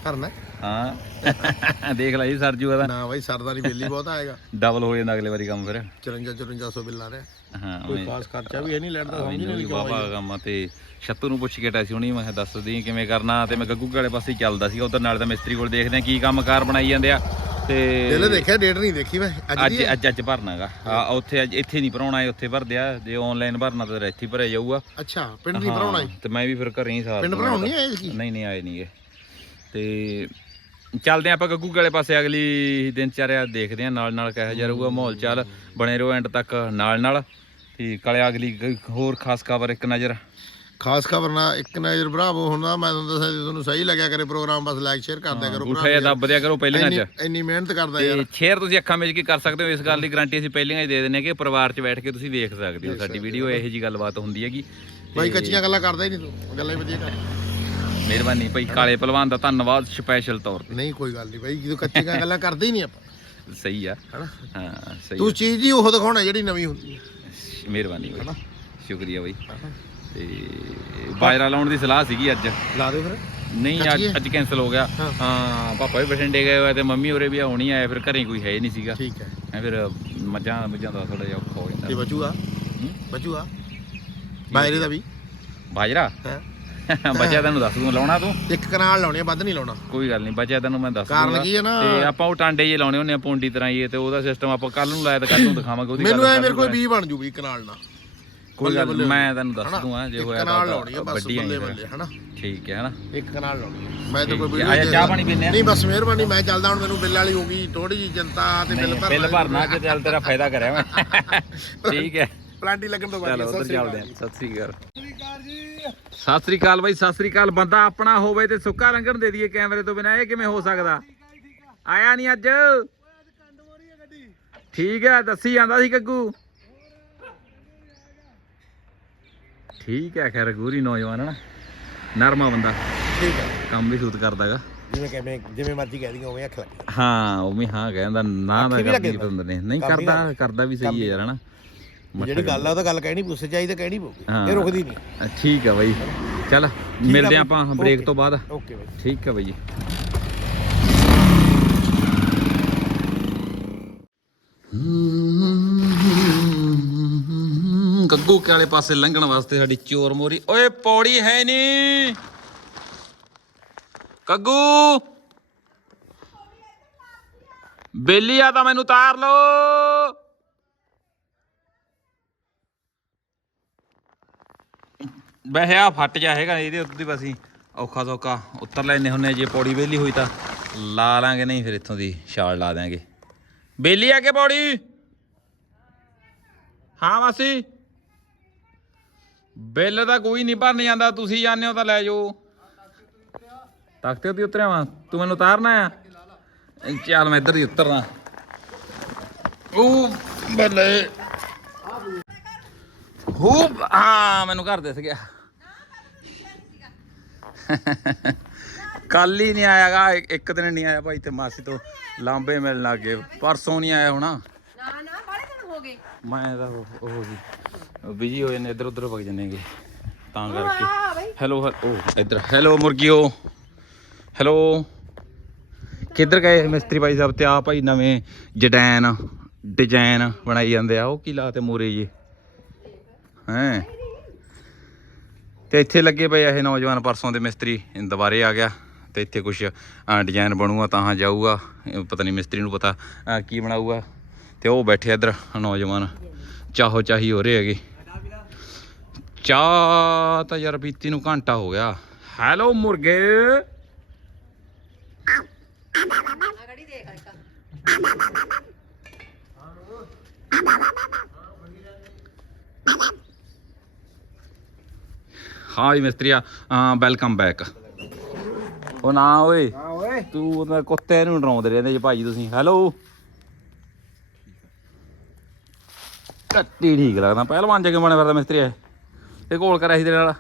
Speaker 2: ਭਰਨਾ
Speaker 1: ਹਾਂ। ਦੇਖ ਲੈ ਜੀ ਸਰਜੂ ਦਾ।
Speaker 2: ਨਾ ਬਾਈ ਸਰਦਾਰੀ ਬੇਲੀ ਬਹੁਤ ਆਏਗਾ
Speaker 1: ਡਬਲ ਹੋ ਜਾਂਦਾ ਅਗਲੇ ਵਾਰੀ ਕੰਮ ਫਿਰ।
Speaker 2: 54 5400 ਬਿੱਲ ਆ ਰਿਹਾ
Speaker 1: ਹਾਂ
Speaker 2: ਕੋਈ ਖਾਸ ਖਰਚਾ ਵੀ ਹੈ ਨਹੀਂ ਲੈਣ ਦਾ ਸਮਝ ਨਹੀਂ
Speaker 1: ਬਾਬਾ ਕੰਮ ਤੇ ਛੱਤੂ ਨੂੰ ਪੁੱਛ ਕੇ ਟਾਈ ਸੀ ਹੁਣੀ ਮੈਂ ਕਿਹਾ ਦੱਸ ਦੀ ਕਿਵੇਂ ਕਰਨਾ ਤੇ ਮੈਂ ਗੱਗੂ ਵਾਲੇ ਪਾਸੇ ਹੀ ਚੱਲਦਾ ਸੀਗਾ ਉਧਰ ਨਾਲ ਤਾਂ ਮਿਸਤਰੀ ਕੋਲ ਦੇਖਦੇ ਆ ਕੀ ਕੰਮਕਾਰ ਬਣਾਈ ਜਾਂਦੇ ਆ ਤੇ
Speaker 2: ਬਿੱਲ ਦੇਖਿਆ ਡੇਟ ਨਹੀਂ ਦੇਖੀ ਮੈਂ ਅੱਜ
Speaker 1: ਅੱਜ
Speaker 2: ਦੀ ਹੈ?
Speaker 1: ਅੱਜ ਭਰਨਾਗਾ ਆ ਉੱਥੇ ਅੱਜ ਇੱਥੇ ਨਹੀਂ ਭਰਾਉਣਾ ਇਹ ਉੱਥੇ ਭਰਦੇ ਆ ਜੇ ਆਨਲਾਈਨ ਭਰਨਾ ਤਾਂ ਇੱਥੇ ਹੀ ਭਰਿਆ ਜਾਊਗਾ।
Speaker 2: ਅੱਛਾ ਪਿੰਡ ਨਹੀਂ ਭਰਾਉਣਾ
Speaker 1: ਹਾਂ, ਤੇ ਮੈਂ ਵੀ ਫਿਰ ਘਰੇ ਹੀ ਸਾਰ
Speaker 2: ਪਿੰਡ ਭਰਾਉਣ ਨਹੀਂ ਆਏ ਸੀ
Speaker 1: ਨਹੀਂ ਨਹੀਂ ਆਏ ਨਹੀਂਗੇ ਤੇ ਚੱਲਦੇ ਆਪਾਂ ਗੱਗੂ ਵਾਲੇ ਪਾਸੇ ਅਗਲੀ ਦਿਨਚਰਿਆ ਦੇਖਦੇ ਆ ਨਾਲ ਨਾਲ ਕਿਹੋ ਜਿਹਾ ਰਹੂਗਾ ਮਾਹੌਲ ਚਾਲ ਬਣੇ ਰਹੋ ਐਂਡ ਤੱਕ ਨਾਲ ਨਾਲ ਤੇ ਕਲਿਆ ਅਗਲੀ ਹੋਰ ਖਾਸ ਖਬਰ ਇੱਕ ਨਜ਼ਰ।
Speaker 2: ਖਾਸ ਖਬਰ ਨਾ ਇੱਕ ਨਜ਼ਰ ਭਰਾਵੋ ਹੁੰਦਾ ਮੈਂ ਤੁਹਾਨੂੰ ਦੱਸਿਆ ਜੇ ਤੁਹਾਨੂੰ ਸਹੀ ਲੱਗਿਆ ਕਰੇ ਪ੍ਰੋਗਰਾਮ ਬਸ ਲਾਈਕ ਸ਼ੇਅਰ ਕਰ ਦਿਆ ਕਰੋ
Speaker 1: ਜਿਹਾ ਦੱਬ ਦਿਆ ਕਰੋ ਪਹਿਲੀਆਂ
Speaker 2: ਇੰਨੀ
Speaker 1: ਚ।
Speaker 2: ਇੰਨੀ ਮਿਹਨਤ ਕਰਦਾ ਯਾਰ।
Speaker 1: ਸ਼ੇਅਰ ਤੁਸੀਂ ਅੱਖਾਂ ਵਿੱਚ ਕੀ ਕਰ ਸਕਦੇ ਹੋ? ਇਸ ਗੱਲ ਦੀ ਗਾਰੰਟੀ ਅਸੀਂ ਪਹਿਲੀਆਂ ਹੀ ਦੇ ਦਿੰਨੇ ਕਿ ਪਰਿਵਾਰ 'ਚ ਬੈਠ ਕੇ ਤੁਸੀਂ ਵੇਖ ਸਕਦੇ ਹੋ। ਸਾਡੀ ਵੀਡੀਓ ਇਹੋ ਜੀ ਗੱਲਬਾਤ ਹੁੰਦੀ ਹੈਗੀ।
Speaker 2: ਬਾਈ ਕੱਚੀਆਂ ਗੱਲਾਂ ਕਰਦਾ ਹੀ ਨਹੀਂ ਤੂੰ ਗੱਲਾਂ ਹੀ ਵਧੀਆ ਕਰ
Speaker 1: ਮਿਹਰਬਾਨੀ ਭਾਈ ਕਾਲੇ ਪਹਿਲਵਾਨ ਦਾ ਧੰਨਵਾਦ ਸਪੈਸ਼ਲ ਤੌਰ
Speaker 2: ਨਹੀਂ ਕੋਈ ਗੱਲ ਨਹੀਂ ਬਾਈ ਜਦੋਂ ਕੱਚੀਆਂ ਗੱਲਾਂ ਕਰਦੇ ਹੀ ਨਹੀਂ ਆਪਾਂ।
Speaker 1: ਤੇ ਸਹੀ ਆ।
Speaker 2: ਹਨਾ?
Speaker 1: ਹਾਂ ਸਹੀ
Speaker 2: ਤੂੰ ਚੀਜ਼ ਹੀ ਉਹ ਦਿਖਾਉਣਾ ਜਿਹੜੀ ਨਵੀਂ ਹੁੰਦੀ ਹੈ।
Speaker 1: ਮਿਹਰਬਾਨੀ ਬਾਈ ਸ਼ੁਕਰੀਆ ਬਾਈ ਤੇ ਬਾਜਰਾ ਲਾਉਣ ਦੀ ਸਲਾਹ ਸੀਗੀ ਅੱਜ।
Speaker 2: ਲਾ ਦੇ ਫਿਰ।
Speaker 1: ਨਹੀਂ ਅੱਜ ਅੱਜ ਕੈਨਸਲ ਹੋ ਗਿਆ। ਹਾਂ। ਪਾਪਾ ਵੀ ਬਠਿੰਡੇ ਗਏ ਹੋਏ ਤੇ ਮੰਮੀ ਉਰੇ ਵੀ ਆਉਣੀ ਆਏ ਫਿਰ ਘਰੇ ਕੋਈ ਹੈ ਨਹੀਂ ਸੀਗਾ।
Speaker 2: ਠੀਕ ਹੈ।
Speaker 1: ਫਿਰ ਮੱਝਾਂ ਮੁੱਝਾਂ ਦਾ ਥੋੜਾ ਜਿਹਾ ਔਖਾ ਹੋ
Speaker 2: ਤੇ
Speaker 1: ਜਾਂਦਾ
Speaker 2: ਬਚੂਗਾ
Speaker 1: ਹੂੰ?
Speaker 2: ਬਚੂਗਾ ਬਾਇਰੇ ਦਾ ਵੀ?
Speaker 1: ਬਾਜਰਾ?
Speaker 2: ਹੈ।
Speaker 1: ਬਚਿਆ ਤੈਨੂੰ ਦੱਸ ਦੂੰ ਲਾਉਣਾ ਤੂੰ?
Speaker 2: ਇੱਕ ਕਨਾਲ ਲਾਉਣੀ ਆ ਵੱਧ ਨਹੀਂ ਲਾਉਣਾ।
Speaker 1: ਕੋਈ ਗੱਲ ਨਹੀਂ ਬਚਿਆ ਤੈਨੂੰ ਮੈਂ ਦੱਸ
Speaker 2: ਕਾਰਨ
Speaker 1: ਦੂੰਗਾ
Speaker 2: ਕੀ ਹੈ ਨਾ?
Speaker 1: ਤੇ ਆਪਾਂ ਉਹ ਟਾਂਡੇ ਜੇ ਲਾਉਣੇ ਹੁੰਦੇ ਆ ਪੌਂਡੀ ਤਰ੍ਹਾਂ ਹੀ ਇਹ ਤੇ ਉਹਦਾ ਸਿਸਟਮ ਆਪਾਂ ਕੱਲ ਨੂੰ ਲਾਇਆ ਤਾਂ ਕੱਲ ਨੂੰ ਦਿਖਾਵਾਂਗੇ ਉਹਦੀ
Speaker 2: ਮੈਨੂੰ ਐ ਮੇਰੇ ਕੋਲ 20 ਬਣ ਜੂ ਵੀ ਕਨਾਲ ਨਾਲ।
Speaker 1: ਕੋਈ ਗੱਲ ਨੀ, ਮੈਂ ਤੈਨੂੰ ਦੱਸ? ਦੂੰਗਾ ਜੇ
Speaker 2: ਇੱਕ
Speaker 1: ਹੋਇਆ
Speaker 2: ਕਨਾਲ ਲਾਉਣੀ ਆ ਬਸ ਬੱਲੇ। ਬੱਲੇ ਹਨਾ?
Speaker 1: ਠੀਕ ਹੈ ਹਨਾ
Speaker 2: ਇੱਕ ਕਨਾਲ ਲਾਉਣੀ ਆ। ਮੈਂ ਤਾਂ ਕੋਈ ਵੀਡੀਓ
Speaker 1: ਚਾਹ ਪਾਣੀ ਪੀਨੇ ਆ?
Speaker 2: ਨਹੀਂ ਬਸ ਮਿਹਰਬਾਨੀ ਮੈਂ ਚੱਲਦਾ ਹੁਣ ਮੈਨੂੰ ਬਿੱਲ ਵਾਲੀ ਹੋ ਗਈ ਥੋੜੀ ਜੀ ਜਨਤਾ ਤੇ ਬਿੱਲ ਭਰਨਾ
Speaker 1: ਬਿੱਲ ਭਰਨਾ ਕਿ ਚੱਲ ਤੇਰਾ ਫਾਇਦਾ ਕਰਿਆ ਮੈਂ। ਠੀਕ ਹੈ।
Speaker 2: ਪਲਾਂਟੀ ਲੱਗਣ ਤੋਂ ਬਾਅਦ
Speaker 1: ਚਲੋ
Speaker 2: ਸਤਿ
Speaker 1: ਉਧਰ
Speaker 2: ਸ੍ਰੀ
Speaker 1: ਚੱਲਦੇ ਆ ਸਤਿ ਸ੍ਰੀ ਅਕਾਲ। ਸਤਿ ਸ੍ਰੀ ਅਕਾਲ ਬਾਈ ਸਤਿ ਸ੍ਰੀ ਅਕਾਲ। ਬੰਦਾ ਆਪਣਾ ਹੋਵੇ ਤੇ ਸੁੱਕਾ ਰੰਗਣ ਦੇ ਦਈਏ ਕੈਮਰੇ ਤੋਂ ਬਿਨਾ। ਇਹ ਕਿਵੇਂ ਹੋ ਸਕਦਾ? ਆਇਆ ਨਹੀਂ ਅੱਜ? ਠੀਕ ਹੈ ਦੱਸੀ ਜਾਂਦਾ ਸੀ ਗੱਗੂ। ਠੀਕ ਹੈ ਖੈਰ ਗੂਰੀ ਨੌਜਵਾਨ ਹੈ ਨਾ। ਨਰਮਾ ਬੰਦਾ।
Speaker 2: ਠੀਕ ਹੈ
Speaker 1: ਕੰਮ ਵੀ ਸੂਤ ਕਰਦਾਗਾ।
Speaker 2: ਜਿਵੇਂ ਕਿਵੇਂ ਜਿਵੇਂ ਮਰਜ਼ੀ ਕਹਿ ਦੀ ਉਵੇਂ ਅੱਖ ਲੱਗੇ।
Speaker 1: ਹਾਂ ਉਹ ਵੀ ਹਾਂ ਕਹਿੰਦਾ ਨਾ ਕਰਦੀ ਨਹੀਂ
Speaker 2: ਵੀ
Speaker 1: ਕਰਦਾ ਕਰਦਾ ਵੀ ਸਹੀ ਹੈ ਯਾਰ ਹਨਾ
Speaker 2: ਜਿਹੜੀ ਗੱਲ ਆ ਉਹ ਤਾਂ ਗੱਲ ਕਹਿਣੀ ਪੁੱਛ ਚਾਹੀਦੀ ਕਹਿਣੀ ਪਊਗੀ। ਇਹ ਰੁਕਦੀ ਨਹੀਂ।
Speaker 1: ਠੀਕ ਹੈ ਬਾਈ। ਚੱਲ ਮਿਲਦੇ। ਆਪਾਂ ਬ੍ਰੇਕ। ਤੋਂ ਬਾਅਦ।
Speaker 2: Okay bye.
Speaker 1: ਠੀਕ ਹੈ ਬਾਈ ਜੀ। ਗੱਗੂ ਕੇ ਵਾਲੇ ਪਾਸੇ ਲੰਘਣ ਵਾਸਤੇ ਸਾਡੀ ਚੋਰ ਮੋਰੀ। ਓਏ ਪੌੜੀ ਹੈ ਨਹੀਂ। ਗੱਗੂ। ਬੇਲੀ ਆ ਤਾਂ ਮੈਨੂੰ ਤਾਰ ਲੋ ਵੈਸੇ ਆ ਫੱਟ ਜਾ ਹੈਗਾ ਇਹਦੇ ਉੱਤੇ ਦੀ ਬਸੀ ਔਖਾ ਸੌਖਾ ਉੱਤਰ ਲੈਨੇ ਹੁੰਨੇ ਜੇ ਪੌੜੀ ਵੇਲੀ ਹੋਈ ਤਾਂ ਲਾ ਲਾਂਗੇ, ਨਹੀਂ ਫਿਰ ਇੱਥੋਂ ਦੀ ਛਾਲ ਲਾ ਦਿਆਂਗੇ। ਬੇਲੀ ਆ ਕੇ ਪੌੜੀ? ਹਾਂ ਮਾਸੀ। ਬਿੱਲ ਤਾਂ ਕੋਈ ਨਹੀਂ ਭਰਨ ਜਾਂਦਾ, ਤੁਸੀਂ ਜਾਂਦੇ ਹੋ ਤਾਂ ਲੈ ਜਾਓ। ਤਖਤੇ ਉੱਤੇ ਉਤਰਿਆ ਵਾਂ, ਤੂੰ ਮੈਨੂੰ ਉਤਾਰਨਾ ਆ? ਚੱਲ ਮੈਂ ਇੱਧਰ ਹੀ ਉਤਰਨਾ ਉਹ ਬੱਲੇ। ਹੂ ਹਾਂ, ਮੈਨੂੰ ਘਰ ਦਿਸ ਗਿਆ। ਕੱਲ ਹੀ ਨਹੀਂ ਆਇਆਗਾ ਇੱਕ ਦਿਨ ਨਹੀਂ ਆਇਆ ਭਾਈ ਤੇ ਮਾਸੀ ਤੋਂ ਲਾਂਬੇ ਮਿਲਣ ਲੱਗ ਪਰਸੋਂ ਨਹੀਂ ਆਇਆ ਹੋਣਾ।
Speaker 3: ਨਾ ਨਾ ਬਾਲੇ ਦਿਨ ਹੋ ਗਏ।
Speaker 1: ਮੈਂ ਤਾਂ ਉਹ ਉਹ ਜੀ ਬਿਜ਼ੀ ਹੋਏ ਨੇ ਇੱਧਰ ਉੱਧਰ ਵਗ ਜੰਨੇਗੇ ਤਾਂ ਕਰਕੇ। ਹੈਲੋ ਉਹ ਇੱਧਰ। ਹੈਲੋ ਮੁਰਗੀਓ। ਹੈਲੋ ਕਿੱਧਰ ਗਏ ਮਿਸਤਰੀ ਭਾਈ ਸਾਹਿਬ ਤੇ? ਆ ਭਾਈ ਨਵੇਂ ਜਡੈਨ ਡਿਜ਼ਾਈਨ ਬਣਾਈ ਜਾਂਦੇ ਆ। ਉਹ ਕੀ ਲਾਤੇ ਮੂਰੇ ਜੀ? ਹੈ? ਤੇ ਇੱਥੇ ਲੱਗੇ ਪਏ ਇਹ ਨੌਜਵਾਨ ਪਰਸੋਂ ਦੇ ਮਿਸਤਰੀ ਦੁਬਾਰੇ ਆ ਗਿਆ ਤੇ ਇੱਥੇ ਕੁਝ ਡਿਜ਼ਾਈਨ ਬਣੂਗਾ ਤਾਂ ਜਾਊਗਾ। ਪਤਾ ਨਹੀਂ ਮਿਸਤਰੀ ਨੂੰ ਪਤਾ ਕੀ ਬਣਾਊਗਾ। ਤੇ ਉਹ ਬੈਠੇ ਇੱਧਰ, ਨੌਜਵਾਨ। ਚਾਹੋ ਚਾਹੀ ਹੋ ਰਹੇ ਹੈਗੇ। ਚਾਹ ਤਾਂ ਯਾਰ ਪੀਤੀ ਨੂੰ ਘੰਟਾ ਹੋ ਗਿਆ। ਹੈਲੋ ਮੁਰਗੇ
Speaker 3: ਅਗੜੀ ਦੇਖ ਇੱਕ
Speaker 1: ਹਾਂ ਜੀ ਮਿਸਤਰੀਆ ਵੈਲਕਮ ਬੈਕ ਉਹ ਨਾ ਓਏ
Speaker 2: ਹਾਂ ਓਏ।
Speaker 1: ਤੂੰ ਉਹਦਾ ਕੁੱਤੇ ਨੂੰ ਡਰਾਉਂਦੇ ਰਹਿੰਦੇ ਜੀ ਭਾਜੀ ਤੁਸੀਂ। ਹੈਲੋ ਕੱਟੀ ਠੀਕ ਲੱਗਦਾ ਪਹਿਲਵਾਨ ਜਗੇ ਬਣੇ ਫਿਰਦਾ ਮਿਸਤਰੀ ਇਹ। ਇਹ ਕੋਲ ਕਰਿਆ ਸੀ ਤੇਰੇ ਨਾਲ।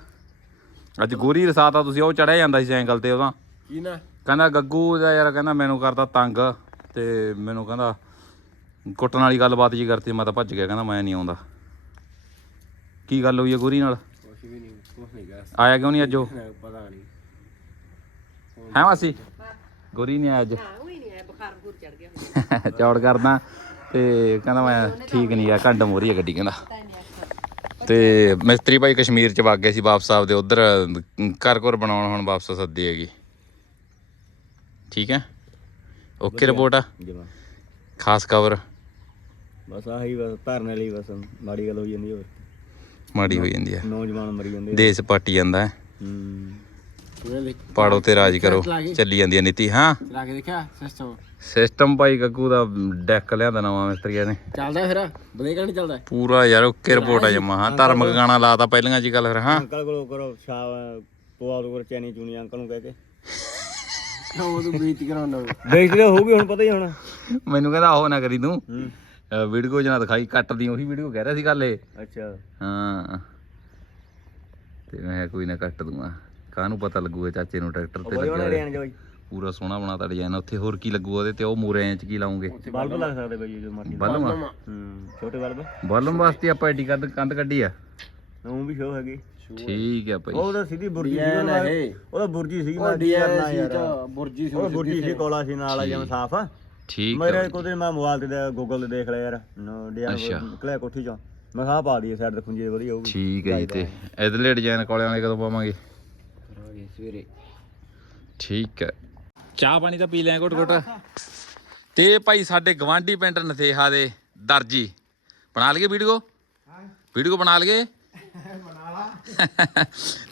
Speaker 1: ਅੱਜ ਗੋਰੀ ਰਸਾਤਾ ਤੁਸੀਂ ਉਹ ਚੜਿਆ ਜਾਂਦਾ ਸੀ ਸਾਈਕਲ ਤੇ ਉਹਦਾ
Speaker 2: ਕੀ ਨਾ?
Speaker 1: ਕਹਿੰਦਾ ਗੱਗੂ ਦਾ ਯਾਰ ਕਹਿੰਦਾ ਮੈਨੂੰ ਕਰਦਾ ਤੰਗ। ਤੇ ਮੈਨੂੰ ਕਹਿੰਦਾ ਕੁੱਟਣ ਵਾਲੀ ਗੱਲਬਾਤ ਜੀ ਕਰਤੀ ਮੈਂ ਤਾਂ ਭੱਜ ਗਿਆ ਕਹਿੰਦਾ ਮੈਂ ਨਹੀਂ ਆਉਂਦਾ। ਕੀ ਗੱਲ ਹੋਈ ਹੈ ਗੋਰੀ ਨਾਲ?
Speaker 4: ਨਹੀਂ
Speaker 1: ਆਇਆ ਕਿਉਂ ਨਹੀਂ ਅੱਜ ਉਹ?
Speaker 4: ਪਤਾ ਨਹੀਂ।
Speaker 1: ਹੈ ਮਾਸੀ? ਗੋਰੀ ਨਹੀਂ ਆਇਆ ਅੱਜ।
Speaker 3: ਹਾਂ ਉਹ ਹੀ ਨਹੀਂ ਆਇਆ ਬੁਖਾਰ ਬੁਖੂਰ ਚੜ ਗਿਆ
Speaker 1: ਚੌੜ ਕਰਦਾ। ਤੇ ਕਹਿੰਦਾ ਮੈਂ ਠੀਕ ਨਹੀਂ ਆ ਘੰਟ ਮੋਰੀ ਆ ਗੱਡੀ ਕਹਿੰਦਾ। ਤੇ। ਮਿਸਤਰੀ ਭਾਈ ਕਸ਼ਮੀਰ ਚ ਵਗ ਗਏ ਸੀ ਵਾਪਸ ਆਪਦੇ ਉਧਰ ਘਰ ਘਰ ਬਣਾਉਣ ਹੁਣ ਵਾਪਸ ਸੱਦੀ ਹੈਗੀ। ਠੀਕ ਹੈ? ਓਕੇ ਰਿਪੋਰਟ ਆ? ਖਾਸ ਕਵਰ
Speaker 4: ਬਸ ਆਹੀ ਬਸ ਧਰਨ ਵਾਲੀ ਬਸ ਮਾੜੀ ਗੱਲ ਹੋ ਜਾਂਦੀ ਹੋਰ।
Speaker 1: ਮਾੜੀ ਹੋ ਜਾਂਦੀ ਹੈ
Speaker 4: ਨੌਜਵਾਨ ਮਰੀ ਜਾਂਦੇ
Speaker 1: ਦੇਸ਼ ਪਾਟੀ ਜਾਂਦਾ ਹੈ।
Speaker 4: ਹੂੰ।
Speaker 1: ਪਾੜੋ ਤੇ ਰਾਜ ਕਰੋ। ਚੱਲੀ ਜਾਂਦੀ ਹੈ ਨੀਤੀ ਹਾਂ।
Speaker 4: ਚਲਾ ਕੇ ਦੇਖਿਆ ਸਿਸਟਮ
Speaker 1: ਸਿਸਟਮ ਭਾਈ ਗੱਗੂ ਦਾ ਡੈਕ ਲਿਆਂਦਾ ਨਵਾਂ ਮਿਸਤਰੀਆਂ ਨੇ
Speaker 4: ਚੱਲਦਾ ਫਿਰ? ਬਦੇਗਾ ਨਹੀਂ ਚੱਲਦਾ?
Speaker 1: ਪੂਰਾ ਯਾਰ ਓਕੇ ਰਿਪੋਰਟ ਆ ਜਮਾ ਹਾਂ। ਧਾਰਮਿਕ ਗਾਣਾ ਲਾਤਾ ਪਹਿਲੀਆਂ ਜੀ ਗੱਲ ਫਿਰ ਹਾਂ।
Speaker 4: ਅੰਕਲ ਕੋਲ ਕਰੋ ਸ਼ਾਹ ਪਵਾ ਦੋ ਕਰ ਚੈਨੀ ਚੂਨੀ ਅੰਕਲ ਨੂੰ ਕਹਿ ਕੇ। ਉਹ ਤੂੰ ਬੇਇੱਜ਼ਤੀ ਕਰਾਉਣਾ ਬੇਇੱਜ਼ਤੀ ਤਾਂ ਹੋਊਗੀ ਹੁਣ ਪਤਾ ਹੀ ਹੋਣਾ।
Speaker 1: ਮੈਨੂੰ ਕਹਿੰਦਾ ਉਹ ਨਾ ਕਰੀ ਤੂੰ।
Speaker 4: ਹੂੰ।
Speaker 1: ਵੀਡੀਓ ਜਨਾ ਦਿਖਾਈ ਕੱਟ ਦੀ ਉਹੀ ਵੀਡੀਓ ਕਹਿ ਰਿਹਾ ਸੀ ਗੱਲ ਇਹ।
Speaker 4: ਅੱਛਾ।
Speaker 1: ਹਾਂ। ਤੇ ਮੈਂ ਕਿਹਾ ਕੋਈ ਨਾ ਕੱਟ ਦੂੰਗਾ। ਕਾਹਨੂੰ ਪਤਾ ਲੱਗੂਗਾ ਚਾਚੇ ਨੂੰ ਟਰੈਕਟਰ ਤੇ ਲੱਗਿਆ ਹੋਇਆ। ਪੂਰਾ ਸੋਹਣਾ ਬਣਾਤਾ ਡਿਜ਼ਾਈਨ ਉੱਥੇ ਹੋਰ ਕੀ ਲੱਗੂਗਾ ਉਹਦੇ ਤੇ? ਉਹ ਮੂਰੇ ਚ ਕੀ ਲਾਉਂਗੇ?
Speaker 4: ਬਲਬ ਲੱਗ ਸਕਦੇ ਬਾਈ ਜੋ ਮਰਜ਼ੀ।
Speaker 1: ਬਲਮ
Speaker 4: ਹੂੰ ਛੋਟੇ ਬਲਬ।
Speaker 1: ਬਲਮ ਵਾਸਤੇ ਆਪਾਂ ਐਡੀ ਕੰਧ ਕੰਧ ਕੱਢੀ ਆ?
Speaker 4: ਉਹ ਵੀ ਸ਼ੋ ਹੈਗੀ।
Speaker 1: ਠੀਕ ਆ ਭਾਈ
Speaker 4: ਉਹ ਤਾਂ ਸਿੱਧੀ ਬੁਰਜੀ ਸੀ ਉਹਨਾਂ ਦੀ। ਉਹ ਤਾਂ ਬੁਰਜੀ ਸੀ ਮੈਂ ਕੀ ਕਰਨਾ ਯਾਰ। ਬੁਰਜੀ ਸੀ ਉਹ ਬੁਰਜੀ ਸੀ ਕੋਲਾ ਸੀ ਨਾਲ ਜਿਵੇਂ ਸਾਫ਼ ਆ।
Speaker 1: ਠੀਕ
Speaker 4: ਮੇਰੇ ਕੋਲ ਤੇ ਮੈਂ ਮੋਬਾਈਲ ਤੇ ਗੂਗਲ ਤੇ ਦੇਖ ਲਿਆ ਯਾਰ। ਨੋ ਡਿਆ
Speaker 1: ਅੱਛਾ।
Speaker 4: ਨਿਕਲਿਆ ਕੋਠੀ ਚੋਂ ਮੈਂ ਕਿਹਾ ਆਹ ਪਾ ਦਈਏ ਸਾਈਡ ਤੇ ਖੁੰਝੇ ਵਧੀਆ ਹੋਊਗੀ।
Speaker 1: ਠੀਕ ਹੈ ਜੀ ਤੇ ਇਧਰਲੇ ਡਿਜ਼ਾਈਨ ਕੋਲੇ ਵਾਲੇ ਕਦੋਂ ਪਾਵਾਂਗੇ?
Speaker 4: ਕਰਾਂਗੇ ਸਵੇਰੇ।
Speaker 1: ਠੀਕ ਹੈ ਚਾਹ ਪਾਣੀ ਤਾਂ ਪੀ ਲਿਆ ਘੁੱਟ ਘੁੱਟ। ਤੇ ਭਾਈ ਸਾਡੇ ਗਵਾਂਢੀ ਪਿੰਡ ਨਥੇਹਾ ਦੇ ਦਰਜੀ। ਬਣਾ ਲਈਏ ਵੀਡੀਓ? ਵੀਡੀਓ ਬਣਾ ਲਈਏ?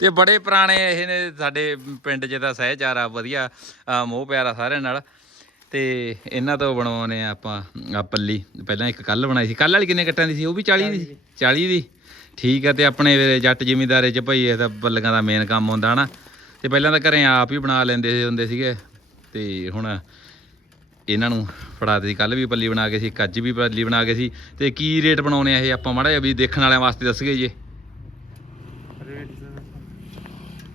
Speaker 1: ਤੇ ਬੜੇ ਪੁਰਾਣੇ ਇਹ ਨੇ ਸਾਡੇ ਪਿੰਡ 'ਚ ਤਾਂ ਸਹਿਚਾਰ ਵਧੀਆ ਮੋਹ ਪਿਆਰ ਸਾਰਿਆਂ ਨਾਲ। ਤੇ ਇਹਨਾਂ ਤੋਂ ਬਣਵਾਉਨੇ ਆ ਆਪਾਂ ਆ ਪੱਲੀ। ਪਹਿਲਾਂ ਇੱਕ ਕੱਲ ਬਣਾਈ ਸੀ। ਕੱਲ ਵਾਲੀ ਕਿੰਨੇ ਕੱਟਾਂ ਦੀ ਸੀ? ਉਹ ਵੀ 40 ਦੀ 40 ਦੀ। ਠੀਕ ਹੈ ਤੇ ਆਪਣੇ ਜੱਟ ਜ਼ਿਮੀਂਦਾਰੇ 'ਚ ਭਈ ਇਹ ਤਾਂ ਪੱਲੀਆਂ ਦਾ ਮੇਨ ਕੰਮ ਹੁੰਦਾ ਹਨਾ? ਤੇ ਪਹਿਲਾਂ ਤਾਂ ਘਰੇ ਆਪ ਹੀ ਬਣਾ ਲੈਂਦੇ ਹੁੰਦੇ ਸੀਗੇ। ਤੇ ਹੁਣ ਇਹਨਾਂ ਨੂੰ ਫੜਾ ਦਿੱਤੀ। ਕੱਲ ਵੀ ਪੱਲੀ ਬਣਾ ਕੇ ਸੀ ਇੱਕ ਅੱਜ ਵੀ ਪੱਲੀ ਬਣਾ ਕੇ ਸੀ। ਤੇ ਕੀ ਰੇਟ ਬਣਾਉਣੇ ਆ ਇਹ ਆਪਾਂ ਮਾੜਾ ਜਿਹਾ ਵੀ ਦੇਖਣ ਵਾਲਿਆਂ ਵਾਸਤੇ ਦੱਸਗੇ ਜੀ।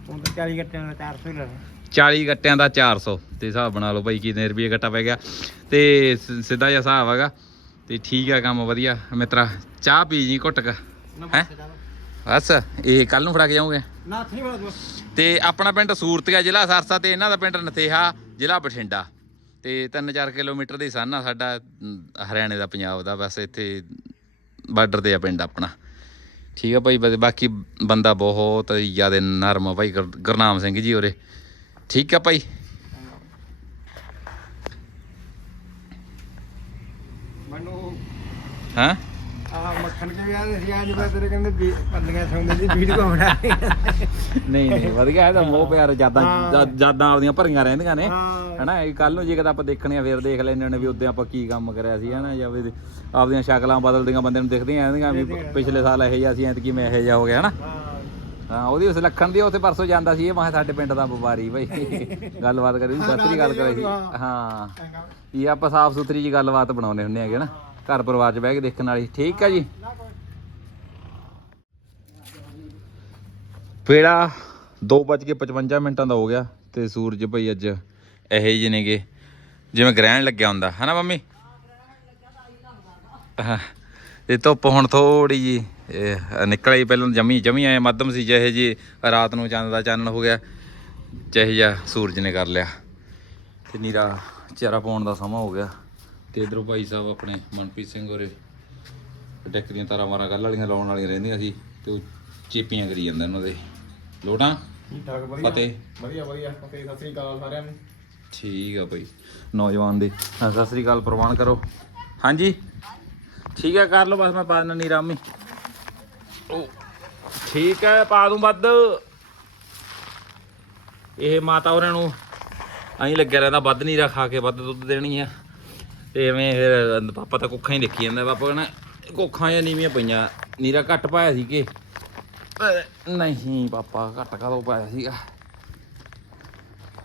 Speaker 4: ਹੁਣ ਤਾਂ 40 ਗੱਟਿਆਂ ਦਾ 400 ਹੀ ਲੈਣਾ।
Speaker 1: 40 ਗੱਟਿਆਂ ਦਾ 400 ਤੇ ਹਿਸਾਬ ਬਣਾ ਲਓ ਭਾਈ ਕਿੰਨੇ ਰੁਪਏ ਗੱਟਾ ਪੈ ਗਿਆ। ਤੇ ਸਿੱਧਾ ਜਿਹਾ ਹਿਸਾਬ ਹੈਗਾ। ਤੇ ਠੀਕ ਆ ਕੰਮ ਵਧੀਆ। ਮਿੱਤਰਾ ਚਾਹ ਪੀ ਜੀ ਘੁੱਟ ਕ। ਹੈ? ਬਸ ਇਹ ਕੱਲ ਨੂੰ ਫੜਾ ਕੇ ਜਾਓਗੇ?
Speaker 4: ਨਾ ਨਹੀਂ ਬੜਾ
Speaker 1: ਤੇ ਆਪਣਾ ਪਿੰਡ ਸੂਰਤਗਾ ਜ਼ਿਲ੍ਹਾ ਸਰਸਾ ਤੇ ਇਹਨਾਂ ਦਾ ਪਿੰਡ ਨਥੇਹਾ ਜ਼ਿਲ੍ਹਾ ਬਠਿੰਡਾ। ਤੇ 3-4 ਕਿਲੋਮੀਟਰ ਦੀ ਸਾਨਾ ਸਾਡਾ ਹਰਿਆਣੇ ਦਾ ਪੰਜਾਬ ਦਾ। ਬਸ ਇੱਥੇ ਬਾਰਡਰ ਤੇ ਆ ਪਿੰਡ ਆਪਣਾ। ਠੀਕ ਆ ਭਾਈ ਬਾਕੀ ਬੰਦਾ ਬਹੁਤ ਜ਼ਿਆਦਾ ਨਰਮ ਆ। ਭਾਈ ਗੁਰ- ਗੁਰਨਾਮ ਸਿੰਘ ਜੀ ਉਰੇ। ਠੀਕ ਆ ਭਾਈ।
Speaker 4: ਮੈਨੂੰ
Speaker 1: ਹਾਂ?
Speaker 4: ਆ ਮੱਖਣ ਕੇ ਵਿਆਹ ਦੇ ਸੀ? ਅੱਜ ਮੈਂ ਤੇਰੇ ਕਹਿੰਦੇ ਵੀ ਸੌਂਦੇ ਦੀ ਵੀਡੀਓ ਬਣਾ
Speaker 1: ਨਹੀਂ ਨਹੀਂ ਵਧੀਆ ਇਹਦਾ ਮੋਹ ਪਿਆਰ ਜ਼ਿਆਦਾ ਜ਼ਿਆਦਾ ਆਪਦੀਆਂ ਭਰੀਆਂ ਰਹਿੰਦੀਆਂ ਨੇ। ਹਨਾ ਇਹ ਕੱਲ ਨੂੰ ਜੇ ਕਦੇ ਆਪਾਂ ਦੇਖਣੇ ਆ ਫਿਰ ਦੇਖ ਲੈਣੇ ਨੇ ਵੀ ਉਦੋਂ ਆਪਾਂ ਕੀ ਕੰਮ ਕਰਿਆ ਸੀ ਹਨਾ ਜਾਂ ਵੀ ਆਪਦੀਆਂ ਸ਼ਕਲਾਂ ਬਦਲਦੀਆਂ ਬੰਦੇ ਨੂੰ ਦਿਖਦੀਆਂ ਰਹਿੰਦੀਆਂ ਵੀ ਪਿਛਲੇ ਸਾਲ ਇਹੋ ਜਿਹਾ ਸੀ ਐਤਕੀ ਮੈਂ ਇਹੋ ਜਿਹਾ ਹੋ ਗਿਆ ਹਨਾ। ਹਾਂ ਉਹਦੀ ਉਸ ਲੱਖਣ ਦੀ ਉੱਥੇ ਪਰਸੋਂ ਜਾਂਦਾ ਸੀ ਇਹ ਮੈਂ ਸਾਡੇ ਪਿੰਡ ਦਾ ਵਪਾਰੀ ਭਾਈ ਗੱਲਬਾਤ ਕਰੀ ਸੀ। ਸਤਰੀ ਗੱਲ ਕਰੀ ਹਾਂ ਇਹ ਆਪਾਂ ਸਾਫ਼ ਸੁਥਰੀ ਜੀ ਗੱਲਬਾਤ ਬਣਾਉਨੇ ਹੁੰਨੇ ਹੈਗੇ ਨਾ ਘਰ ਪਰਿਵਾਰ 'ਚ ਬਹਿ ਕੇ ਦੇਖਣ ਵਾਲੀ। ਠੀਕ ਆ ਜੀ? ਵੇਲਾ 2:55 ਮਿੰਟਾਂ ਦਾ ਹੋ ਗਿਆ ਤੇ ਸੂਰਜ ਭਈ ਅੱਜ ਇਹੇ ਜਿਹੇ ਨੇਗੇ ਜਿਵੇਂ ਗ੍ਰਹਿਣ ਲੱਗਿਆ ਹੁੰਦਾ। ਹਨਾ ਮੰਮੀ? ਹਾਂ, ਤੇ ਧੁੱਪ ਹੁਣ ਥੋੜੀ ਜੀ ਨਿਕਲ ਪਹਿਲਾਂ ਜਮੀ ਜਮੀ ਆਏ ਮੱਧਮ ਸੀ ਜਿਹੇ ਜੀ ਰਾਤ ਨੂੰ ਚੰਦ ਦਾ ਚਾਨਣ ਹੋ ਗਿਆ ਜਿਹੇ ਜਿਹਾ ਸੂਰਜ ਨੇ ਕਰ ਲਿਆ। ਤੇ ਨੀਰਾ ਚਿਹਰਾ ਪਾਉਣ ਦਾ ਸਮਾਂ ਹੋ ਗਿਆ। ਤੇ ਇਧਰੋਂ ਭਾਈ ਸਾਹਿਬ ਆਪਣੇ ਮਨਪ੍ਰੀਤ ਸਿੰਘ ਹੋਰੇ ਡੈਕ ਦੀਆਂ ਤਾਰਾਂ ਮਾਰਾਂ ਕੱਲ ਵਾਲੀਆਂ ਲਾਉਣ ਵਾਲੀਆਂ ਰਹਿੰਦੀਆਂ ਸੀ ਤੇ ਉਹ ਚੇਪੀਆਂ ਕਰੀ ਜਾਂਦਾ ਉਹਨਾਂ ਦੇ। ਲੋਟਾਂ?
Speaker 4: ਠੀਕ ਠਾਕ ਵਧੀਆ।
Speaker 1: ਫਤਿਹ।
Speaker 4: ਵਧੀਆ ਵਧੀਆ। ਓਕੇ ਸਤਿ ਸ੍ਰੀ ਅਕਾਲ ਸਾਰਿਆਂ ਨੂੰ।
Speaker 1: ਠੀਕ ਆ ਭਾਈ। ਨੌਜਵਾਨ ਦੀ ਸਤਿ ਸ੍ਰੀ ਅਕਾਲ ਪ੍ਰਵਾਨ ਕਰੋ। ਹਾਂਜੀ? ਠੀਕ ਹੈ, ਕਰ ਲਓ ਬਸ, ਮੈਂ ਪਾ ਦਿੰਦਾ ਨੀ ਰਾਮੀ ਉਹ ਠੀਕ ਹੈ, ਪਾ ਦੂੰ ਵੱਧ। ਇਹ ਮਾਤਾ ਹੋਰਾਂ ਨੂੰ ਐਂ ਲੱਗਿਆ ਰਹਿੰਦਾ, ਵੱਧ ਨੀਰਾ ਖਾ ਕੇ ਵੱਧ ਦੁੱਧ ਦੇਣੀ ਆ। ਤੇ ਐਵੇਂ ਫਿਰ ਪਾਪਾ ਤਾਂ ਕੁੱਖਾਂ ਹੀ ਦੇਖੀ ਜਾਂਦਾ, ਪਾਪਾ ਕਹਿੰਦਾ, ਕੁੱਖਾਂ ਜਾਂ ਨੀਵੀਆਂ ਪਈਆਂ, ਨੀਰਾ ਘੱਟ ਪਾਇਆ ਸੀ ਕਿ? ਨਹੀਂ ਪਾਪਾ, ਘੱਟ ਕਦੋਂ ਪਾਇਆ ਸੀਗਾ।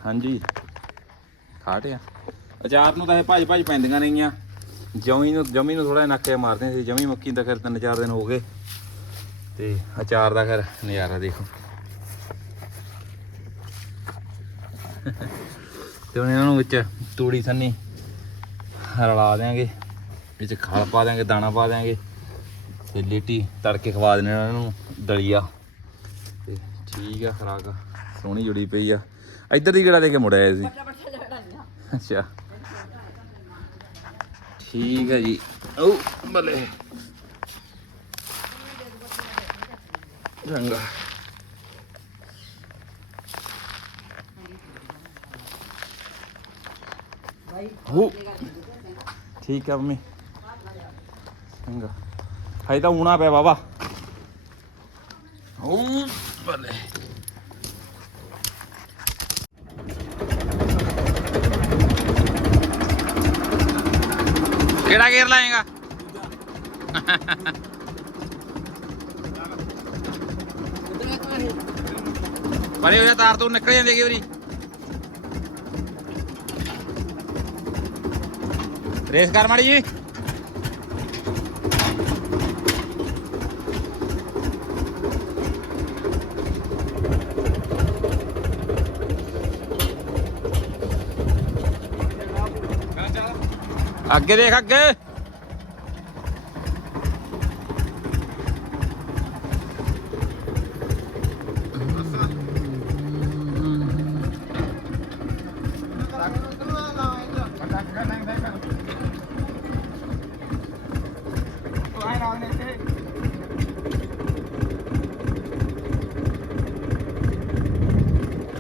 Speaker 1: ਹਾਂਜੀ। ਖਾਟਿਆ ਅਚਾਰ ਨੂੰ ਤਾਂ ਇਹ ਭੱਜ ਭੱਜ ਪੈਂਦੀਆਂ ਨਹੀਂਆਂ ਜਮੀ ਨੂੰ ਜਮੀ ਨੂੰ ਥੋੜਾ ਨੱਕੇ ਮਾਰਦੇ ਸੀ ਜਮੀ ਮੱਕੀ ਦਾ ਖੈਰ ਤਿੰਨ ਚਾਰ ਦਿਨ ਹੋ ਗਏ। ਤੇ ਅਚਾਰ ਦਾ ਖੈਰ ਨਜ਼ਾਰਾ ਦੇਖੋ। ਤੇ ਹੁਣ ਇਹਨਾਂ ਨੂੰ ਵਿੱਚ ਤੂੜੀ ਸੰਨੀ ਰਲਾ ਦਿਆਂਗੇ। ਵਿੱਚ ਖਾਲ ਪਾ ਦਿਆਂਗੇ ਦਾਣਾ ਪਾ ਦਿਆਂਗੇ। ਤੇ ਲੀਟੀ ਤੜਕੇ ਖਵਾ ਦੇਣੇ ਇਹਨਾਂ ਨੂੰ ਦਲੀਆ। ਠੀਕ ਆ ਖਰਾਕ ਸੋਹਣੀ ਜੁੜੀ ਪਈ ਆ। ਇੱਧਰ ਦੀ ਕਿਹੜਾ ਦੇ ਕੇ ਮੁੜਿਆ ਸੀ? ਅੱਛਾ। ਠੀਕ ਹੈ ਜੀ ਓ ਬੱਲੇ ਰੰਗਾ ਹੋ ਠੀਕ ਆ ਮੰਮੀ ਚੰਗਾ ਹਾਈ ਤਾਂ ਊਣਾ ਪਿਆ ਬਾਬਾ ਓ ਬੱਲੇ ਕਿਹੜਾ ਗੇਰ ਲਾਏਗਾ? ਪਰੇ ਹੋ ਜਾ, ਤਾਰ ਤੋਂ ਨਿਕਲ ਜਾਂਦੀ ਹੈਗੀ ਵਾਰੀ ਰੇਸ ਕਰ ਮਾੜੀ ਜੀ। ਅੱਗੇ ਦੇਖ ਅੱਗੇ।